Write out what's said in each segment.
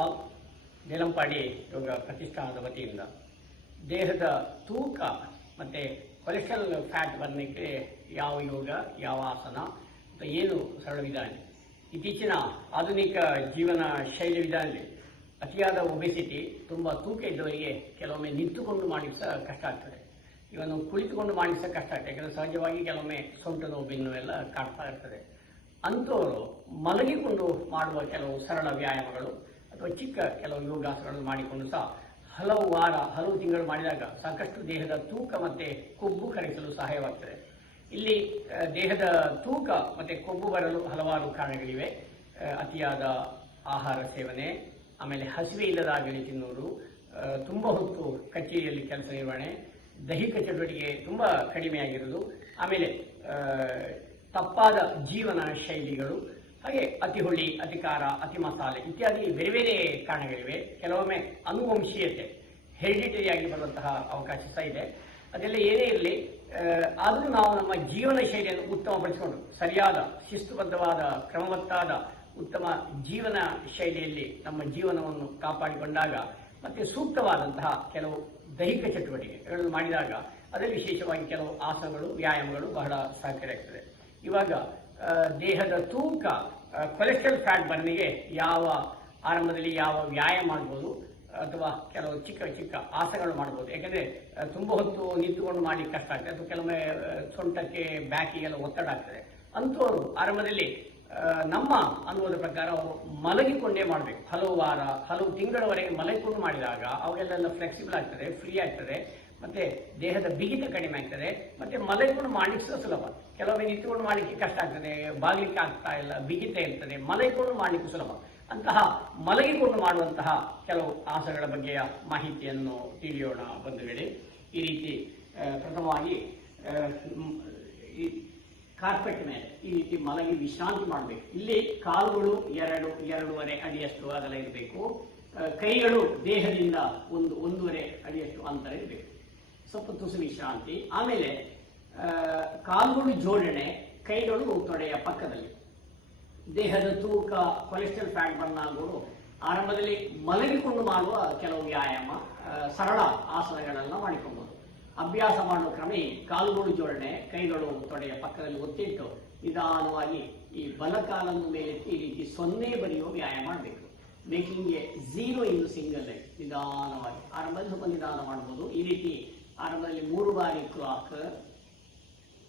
All. Delampady ಯೋಗ ಪ್ರತಿಷ್ಠಾನದ ವತಿಯಿಂದ ದೇಹದ ತೂಕ ಮತ್ತು ಕೊಲೆಸ್ಟ್ರಾಲ್ ಫ್ಯಾಟ್ ಬರಲಿಕ್ಕೆ ಯಾವ ಯೋಗ, ಯಾವ ಆಸನ ಮತ್ತು ಏನು ಸರಳ ವಿಧಾನ. ಇತ್ತೀಚಿನ ಆಧುನಿಕ ಜೀವನ ಶೈಲಿ ವಿಧಾನದಲ್ಲಿ ಅತಿಯಾದ ಒಬೆಸಿಟಿ, ತುಂಬ ತೂಕ ಇದ್ದವರಿಗೆ ಕೆಲವೊಮ್ಮೆ ನಿಂತುಕೊಂಡು ಮಾಡಲಿಕ್ಕೆ ಸಹ ಕಷ್ಟ ಆಗ್ತದೆ. ಇವನ್ನು ಕುಳಿತುಕೊಂಡು ಮಾಡಲಿಕ್ಕೆ ಸಹ ಕಷ್ಟ ಆಗ್ತದೆ. ಯಾಕಂದರೆ ಸಹಜವಾಗಿ ಕೆಲವೊಮ್ಮೆ ಸೊಂಟ ನೋವು, ಬೆನ್ನು ಎಲ್ಲ ಕಾಡ್ತಾ ಇರ್ತದೆ. ಅಂಥವರು ಮಲಗಿಕೊಂಡು ಮಾಡುವ ಕೆಲವು ಸರಳ ವ್ಯಾಯಾಮಗಳು ಅಥವಾ ಚಿಕ್ಕ ಕೆಲವು ಯೋಗಾಸನಗಳನ್ನು ಮಾಡಿಕೊಂಡು ಸಹ ಹಲವು ವಾರ, ಹಲವು ತಿಂಗಳು ಮಾಡಿದಾಗ ಸಾಕಷ್ಟು ದೇಹದ ತೂಕ ಮತ್ತು ಕೊಬ್ಬು ಕರಗಿಸಲು ಸಹಾಯವಾಗ್ತದೆ. ಇಲ್ಲಿ ದೇಹದ ತೂಕ ಮತ್ತು ಕೊಬ್ಬು ಬರಲು ಹಲವಾರು ಕಾರಣಗಳಿವೆ. ಅತಿಯಾದ ಆಹಾರ ಸೇವನೆ, ಆಮೇಲೆ ಹಸಿವೆ ಇಲ್ಲದಾಗಲಿ ತಿನ್ನುವುದು, ತುಂಬ ಹೊತ್ತು ಕಚೇರಿಯಲ್ಲಿ ಕೆಲಸ ನಿರ್ವಹಣೆ, ದೈಹಿಕ ಚಟುವಟಿಕೆ ತುಂಬ ಕಡಿಮೆಯಾಗಿರುವುದು, ಆಮೇಲೆ ತಪ್ಪಾದ ಜೀವನ ಶೈಲಿಗಳು, ಹಾಗೆ ಅತಿ ಹುಳಿ, ಅತಿ ಖಾರ, ಅತಿ ಮಸಾಲೆ ಇತ್ಯಾದಿ ಬೇರೆ ಬೇರೆ ಕಾರಣಗಳಿವೆ. ಕೆಲವೊಮ್ಮೆ ಅನುವಂಶೀಯತೆ, ಹೆರಿಡಿಟರಿಯಾಗಿ ಬರುವಂತಹ ಅವಕಾಶ ಸಹ ಇದೆ. ಅದೆಲ್ಲ ಏನೇ ಇರಲಿ, ಆದರೂ ನಾವು ನಮ್ಮ ಜೀವನ ಶೈಲಿಯನ್ನು ಉತ್ತಮಪಡಿಸಿಕೊಂಡು ಸರಿಯಾದ, ಶಿಸ್ತುಬದ್ಧವಾದ, ಕ್ರಮವತ್ತಾದ ಉತ್ತಮ ಜೀವನ ಶೈಲಿಯಲ್ಲಿ ನಮ್ಮ ಜೀವನವನ್ನು ಕಾಪಾಡಿಕೊಂಡಾಗ ಮತ್ತು ಸೂಕ್ತವಾದಂತಹ ಕೆಲವು ದೈಹಿಕ ಚಟುವಟಿಕೆಗಳನ್ನು ಮಾಡಿದಾಗ ಅದರಲ್ಲಿ ವಿಶೇಷವಾಗಿ ಕೆಲವು ಆಸನಗಳು, ವ್ಯಾಯಾಮಗಳು ಬಹಳ ಸಹಕಾರಿಯಾಗ್ತದೆ. ಇವಾಗ ದೇಹದ ತೂಕ, ಕೊಲೆಸ್ಟ್ರಾಲ್ ಫ್ಯಾಟ್ ಬರ್ನಿಗೆ ಯಾವ ಆರಂಭದಲ್ಲಿ ಯಾವ ವ್ಯಾಯಾಮ ಮಾಡ್ಬೋದು ಅಥವಾ ಕೆಲವು ಚಿಕ್ಕ ಚಿಕ್ಕ ಆಸನಗಳು ಮಾಡ್ಬೋದು. ಯಾಕೆಂದರೆ ತುಂಬ ಹೊತ್ತು ನಿಂತುಕೊಂಡು ಮಾಡಲಿಕ್ಕೆ ಕಷ್ಟ ಆಗ್ತದೆ ಅಥವಾ ಕೆಲವೊಮ್ಮೆ ಸೊಂಟಕ್ಕೆ, ಬ್ಯಾಕಿಗೆಲ್ಲ ಒತ್ತಡ ಆಗ್ತದೆ. ಅಂಥವರು ಆರಂಭದಲ್ಲಿ ನಮ್ಮ ಅನುಭವದ ಪ್ರಕಾರ ಅವರು ಮಲಗಿಕೊಂಡೇ ಮಾಡಬೇಕು. ಹಲವು ವಾರ, ಹಲವು ತಿಂಗಳವರೆಗೆ ಮಲಗಿಕೊಂಡು ಮಾಡಿದಾಗ ಅವೆಲ್ಲ ಫ್ಲೆಕ್ಸಿಬಲ್ ಆಗ್ತದೆ, ಫ್ರೀ ಆಗ್ತದೆ, ಮತ್ತು ದೇಹದ ಬಿಗಿತ ಕಡಿಮೆ ಆಗ್ತದೆ, ಮತ್ತು ಮಲಗಿಕೊಂಡು ಮಾಡಲಿಕ್ಕೆ ಸಹ ಸುಲಭ. ಕೆಲವೊಮ್ಮೆ ನಿಂತುಕೊಂಡು ಮಾಡಲಿಕ್ಕೆ ಕಷ್ಟ ಆಗ್ತದೆ, ಬಾಗ್ಲಿಕ್ಕೆ ಆಗ್ತಾ ಇಲ್ಲ, ಬಿಗಿತ ಇರ್ತದೆ. ಮಲಗಿಕೊಂಡು ಮಾಡಲಿಕ್ಕೆ ಸುಲಭ. ಅಂತಹ ಮಲಗಿಕೊಂಡು ಮಾಡುವಂತಹ ಕೆಲವು ಆಸನಗಳ ಬಗ್ಗೆಯ ಮಾಹಿತಿಯನ್ನು ತಿಳಿಯೋಣ ಬಂಧುಗಳೇ. ಈ ರೀತಿ ಪ್ರಥಮವಾಗಿ ಕಾರ್ಪೆಟ್ ಮೇಲೆ ಈ ರೀತಿ ಮಲಗಿ ವಿಶ್ರಾಂತಿ ಮಾಡಬೇಕು. ಇಲ್ಲಿ ಕಾಲುಗಳು 2-2.5 ಅಡಿಯಷ್ಟು ಅಗಲ ಇರಬೇಕು. ಕೈಗಳು ದೇಹದಿಂದ 1-1.5 ಅಡಿಯಷ್ಟು ಅಂತರ ಇರಬೇಕು. ಸ್ವಲ್ಪ ತುಸು ವಿಶ್ರಾಂತಿ. ಆಮೇಲೆ ಕಾಲುಗಳು ಜೋಡಣೆ, ಕೈಗಳು ತೊಡೆಯ ಪಕ್ಕದಲ್ಲಿ. ದೇಹದ ತೂಕ, ಕೊಲೆಸ್ಟ್ರಾಲ್ ಫ್ಯಾಟ್ ಬರ್ನ್ ಆಗುವುದು ಆರಂಭದಲ್ಲಿ ಮಲಗಿಕೊಂಡು ಮಾಡುವ ಕೆಲವು ವ್ಯಾಯಾಮ, ಸರಳ ಆಸನಗಳೆಲ್ಲ ಮಾಡಿಕೊಳ್ಬೋದು. ಅಭ್ಯಾಸ ಮಾಡುವ ಕ್ರಮ ಈ ಕಾಲುಗಳು ಜೋಡಣೆ, ಕೈಗಳು ತೊಡೆಯ ಪಕ್ಕದಲ್ಲಿ ಒತ್ತಿಟ್ಟು ನಿಧಾನವಾಗಿ ಈ ಬಲಕಾಲನ್ನು ಮೇಲೆತ್ತಿ ಈ ರೀತಿ 0 ಬರೆಯುವ ವ್ಯಾಯಾಮ ಮಾಡಬೇಕು. Making a 0 in single leg. ನಿಧಾನವಾಗಿ ಆರಂಭದಲ್ಲಿ ಸ್ವಲ್ಪ ನಿಧಾನ ಮಾಡ್ಬೋದು. ಈ ರೀತಿ ಆರಂಭದಲ್ಲಿ 3 ಬಾರಿ ಕ್ಲಾಕ್,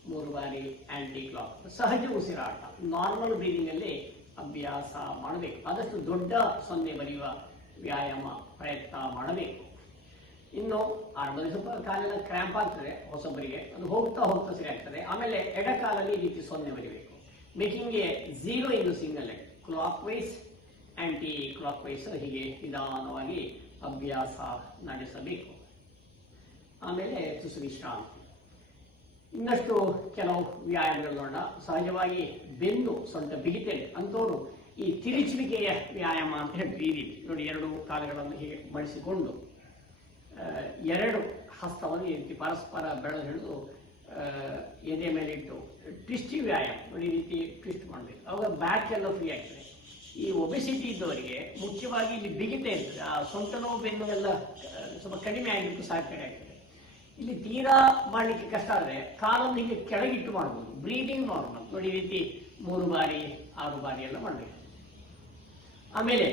3 ಬಾರಿ ಆಂಟಿ ಕ್ಲಾಕ್. ಸಹಜ ಉಸಿರಾಟ, ನಾರ್ಮಲ್ ಬ್ರೀದಿಂಗ್ ಅಲ್ಲಿ ಅಭ್ಯಾಸ ಮಾಡಬೇಕು. ಆದಷ್ಟು ದೊಡ್ಡ 0 ಬರೆಯುವ ವ್ಯಾಯಾಮ ಪ್ರಯತ್ನ ಮಾಡಬೇಕು. ಇನ್ನು ಆರಂಭದಲ್ಲಿ ಸ್ವಲ್ಪ ಕಾಲೆಲ್ಲ ಕ್ರ್ಯಾಂಪ್ ಆಗ್ತದೆ ಹೊಸಬರಿಗೆ, ಅದು ಹೋಗ್ತಾ ಹೋಗ್ತಾ ಸರಿ ಆಗ್ತದೆ. ಆಮೇಲೆ ಎಡಕಾಲಲ್ಲಿ ಈ ರೀತಿ 0 ಬರೀಬೇಕು. Making a 0 in single leg, clockwise, anticlockwise, ಹೀಗೆ ನಿಧಾನವಾಗಿ ಅಭ್ಯಾಸ ನಡೆಸಬೇಕು. ಆಮೇಲೆ ತುಸು ವಿಶ್ರಾಂತಿ. ಇನ್ನಷ್ಟು ಕೆಲವು ವ್ಯಾಯಾಮಗಳು ನೋಡೋಣ. ಸಹಜವಾಗಿ ಬೆನ್ನು, ಸೊಂಟ ಬಿಗಿತೇನೆ ಅಂಥವರು ಈ ತಿರುಚುವಿಕೆಯ ವ್ಯಾಯಾಮ ಅಂತ ಹೇಳ್ತೀವಿ. ಈ ರೀತಿ ನೋಡಿ, 2 ಕಾಲುಗಳನ್ನು ಹೀಗೆ ಮಡಿಸಿಕೊಂಡು 2 ಹಸ್ತವನ್ನು ಈ ರೀತಿ ಪರಸ್ಪರ ಬೆಳೆದು ಹಿಡಿದು ಎದೆ ಮೇಲೆ ಇಟ್ಟು ಟ್ವಿಸ್ಟಿಂಗ್ ವ್ಯಾಯಾಮ ನೋಡಿ, ಈ ರೀತಿ ಟ್ವಿಸ್ಟ್ ಮಾಡಬೇಕು. ಅವಾಗ ಬ್ಯಾಕ್ ಎಲ್ಲ ಫ್ರೀ ಆಗ್ತದೆ. ಈ ಒಬೆಸಿಟಿ ಇದ್ದವರಿಗೆ ಮುಖ್ಯವಾಗಿ ಇಲ್ಲಿ ಬಿಗಿತ ಇರ್ತದೆ. ಆ ಸೊಂಟ ನೋವು, ಬೆನ್ನು ಎಲ್ಲ ಸ್ವಲ್ಪ ಕಡಿಮೆ ಆಗಲಿಕ್ಕೂ ಸಹಕಾರಿ ಆಗ್ತದೆ. ಇಲ್ಲಿ ತೀರಾ ಮಾಡಲಿಕ್ಕೆ ಕಷ್ಟ ಆದರೆ ಕಾಲನ್ನು ಹೀಗೆ ಕೆಳಗಿಟ್ಟು ಮಾಡ್ಬೋದು. ಬ್ರೀದಿಂಗ್ ನಾರ್ಮಲ್ ನೋಡಿ, ಈ ರೀತಿ 3 ಬಾರಿ 6 ಬಾರಿ ಎಲ್ಲ ಮಾಡಬೇಕು. ಆಮೇಲೆ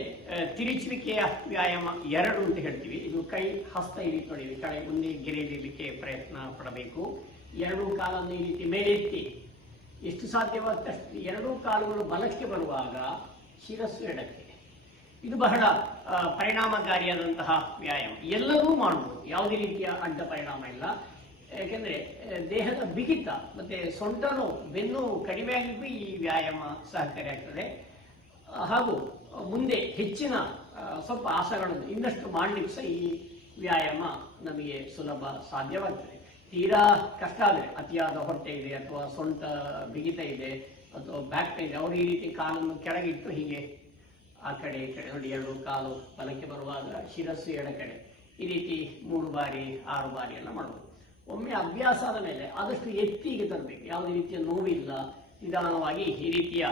ತಿರುಚುವಿಕೆಯ ವ್ಯಾಯಾಮ 2 ಅಂತ ಹೇಳ್ತೀವಿ. ಇದು ಕೈ, ಹಸ್ತ ಈ ರೀತಿ ನೋಡಿ, ಕಡೆ ಮುಂದೆ ಗೆರೆಯಲಿಕ್ಕೆ ಪ್ರಯತ್ನ ಪಡಬೇಕು. 2 ಕಾಲನ್ನು ಈ ರೀತಿ ಮೇಲೆತ್ತಿ ಎಷ್ಟು ಸಾಧ್ಯವಾದಷ್ಟು 2 ಕಾಲುಗಳು ಬಲಕ್ಕೆ ಬರುವಾಗ ಶಿರಸ್ಸು ಎಡಕ್ಕೆ. ಇದು ಬಹಳ ಪರಿಣಾಮಕಾರಿಯಾದಂತಹ ವ್ಯಾಯಾಮ. ಎಲ್ಲರೂ ಮಾಡಬಹುದು, ಯಾವುದೇ ರೀತಿಯ ಅಡ್ಡ ಪರಿಣಾಮ ಇಲ್ಲ. ಯಾಕೆಂದರೆ ದೇಹದ ಬಿಗಿತ ಮತ್ತು ಸೊಂಟ ನೋವು, ಬೆನ್ನು ಕಡಿಮೆ ಆಗಲಿಕ್ಕೂ ಈ ವ್ಯಾಯಾಮ ಸಹಕಾರಿಯಾಗ್ತದೆ. ಹಾಗೂ ಮುಂದೆ ಹೆಚ್ಚಿನ ಸ್ವಲ್ಪ ಆಸನಗಳನ್ನು ಇನ್ನಷ್ಟು ಮಾಡಲಿಕ್ಕೆ ಸಹ ಈ ವ್ಯಾಯಾಮ ನಮಗೆ ಸುಲಭ ಸಾಧ್ಯವಾಗ್ತದೆ. ತೀರಾ ಕಷ್ಟ ಆದರೆ, ಅತಿಯಾದ ಹೊಟ್ಟೆ ಇದೆ ಅಥವಾ ಸೊಂಟ ಬಿಗಿತ ಇದೆ ಅಥವಾ ಬ್ಯಾಕ್ ಪೇನ್ ಇದೆ, ಅವರು ಈ ರೀತಿ ಕಾಲನ್ನು ಕೆಳಗಿಟ್ಟು ಹೀಗೆ ಆ ಕಡೆ ಈ ಕಡೆ ನೋಡಿ, 2 ಕಾಲು ಬಲಕ್ಕೆ ಬರುವಾಗ ಶಿರಸ್ಸು ಎಡಕಡೆ ಈ ರೀತಿ 3 ಬಾರಿ 6 ಬಾರಿ ಎಲ್ಲ ಮಾಡ್ಬೋದು. ಒಮ್ಮೆ ಅಭ್ಯಾಸ ಆದ ಮೇಲೆ ಆದಷ್ಟು ಎತ್ತಿಗೆ ತರಬೇಕು. ಯಾವುದೇ ರೀತಿಯ ನೋವಿಲ್ಲ, ನಿಧಾನವಾಗಿ ಈ ರೀತಿಯ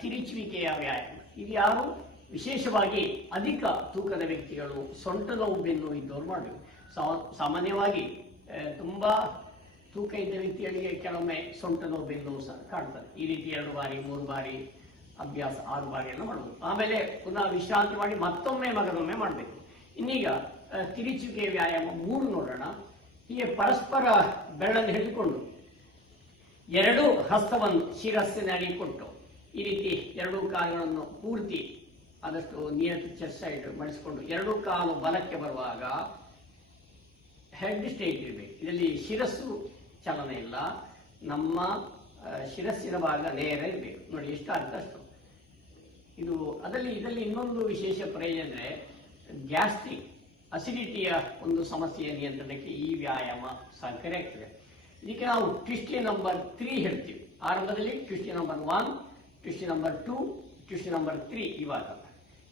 ತಿರುಚುವಿಕೆಯ ವ್ಯಾಯಾಮ. ಇದು ಯಾರು ವಿಶೇಷವಾಗಿ ಅಧಿಕ ತೂಕದ ವ್ಯಕ್ತಿಗಳು, ಸೊಂಟ ನೋವು, ಬೆನ್ನು ಇದ್ದವರು ಮಾಡಬೇಕು. ಸಾಮಾನ್ಯವಾಗಿ ತುಂಬಾ ತೂಕ ಇದ್ದ ವ್ಯಕ್ತಿಗಳಿಗೆ ಕೆಲವೊಮ್ಮೆ ಸೊಂಟ ನೋವು, ಬೆನ್ನು ನೋವು ಸಹ ಕಾಣ್ತದೆ. ಈ ರೀತಿ 2 ಬಾರಿ 3 ಬಾರಿ ಅಭ್ಯಾಸ, 6 ಬಾರಿ ಎಲ್ಲ ಮಾಡಬಹುದು. ಆಮೇಲೆ ಪುನಃ ವಿಶ್ರಾಂತಿ ಮಾಡಿ ಮತ್ತೊಮ್ಮೆ ಮಗದೊಮ್ಮೆ ಮಾಡಬೇಕು. ಇನ್ನೀಗ ತಿರುಚುವಿಕೆ ವ್ಯಾಯಾಮ 3 ನೋಡೋಣ. ಹೀಗೆ ಪರಸ್ಪರ ಬೆರಳನ್ನು ಹಿಡಿದುಕೊಂಡು 2 ಹಸ್ತವನ್ನು ಶಿರಸ್ಸಿನ ಅಡಿ ಕೊಟ್ಟು ಈ ರೀತಿ 2 ಕಾಲುಗಳನ್ನು ಪೂರ್ತಿ ಆದಷ್ಟು ನಿಯರ್ ಟು ಚೆಸ್ಟ್ ಸೈಡ್ ಮಡಿಸಿಕೊಂಡು 2 ಕಾಲು ಬಲಕ್ಕೆ ಬರುವಾಗ ಹೆಡ್ ಸ್ಟ್ರೈಟ್ ಇರಬೇಕು. ಇದರಲ್ಲಿ ಶಿರಸ್ಸು ಚಲನ ಇಲ್ಲ, ನಮ್ಮ ಶಿರಸ್ಸಿನ ಭಾಗ ನೇರ ಇರಬೇಕು. ನೋಡಿ ಎಷ್ಟಾಗುತ್ತೆ ಅಷ್ಟು. ಇದರಲ್ಲಿ ಇನ್ನೊಂದು ವಿಶೇಷ ಪ್ರಯೋಜನ ಅಂದರೆ ಗ್ಯಾಸ್ಟ್ರಿಕ್ ಅಸಿಡಿಟಿಯ ಒಂದು ಸಮಸ್ಯೆಯ ನಿಯಂತ್ರಣಕ್ಕೆ ಈ ವ್ಯಾಯಾಮ ಸಹಕಾರಿ ಆಗ್ತದೆ. ಇದಕ್ಕೆ ನಾವು ಟ್ವಿಸ್ಟ್ ನಂಬರ್ 3 ಹೇಳ್ತೀವಿ. ಆರಂಭದಲ್ಲಿ twist number 1, twist number 2, twist number 3. ಇವಾಗ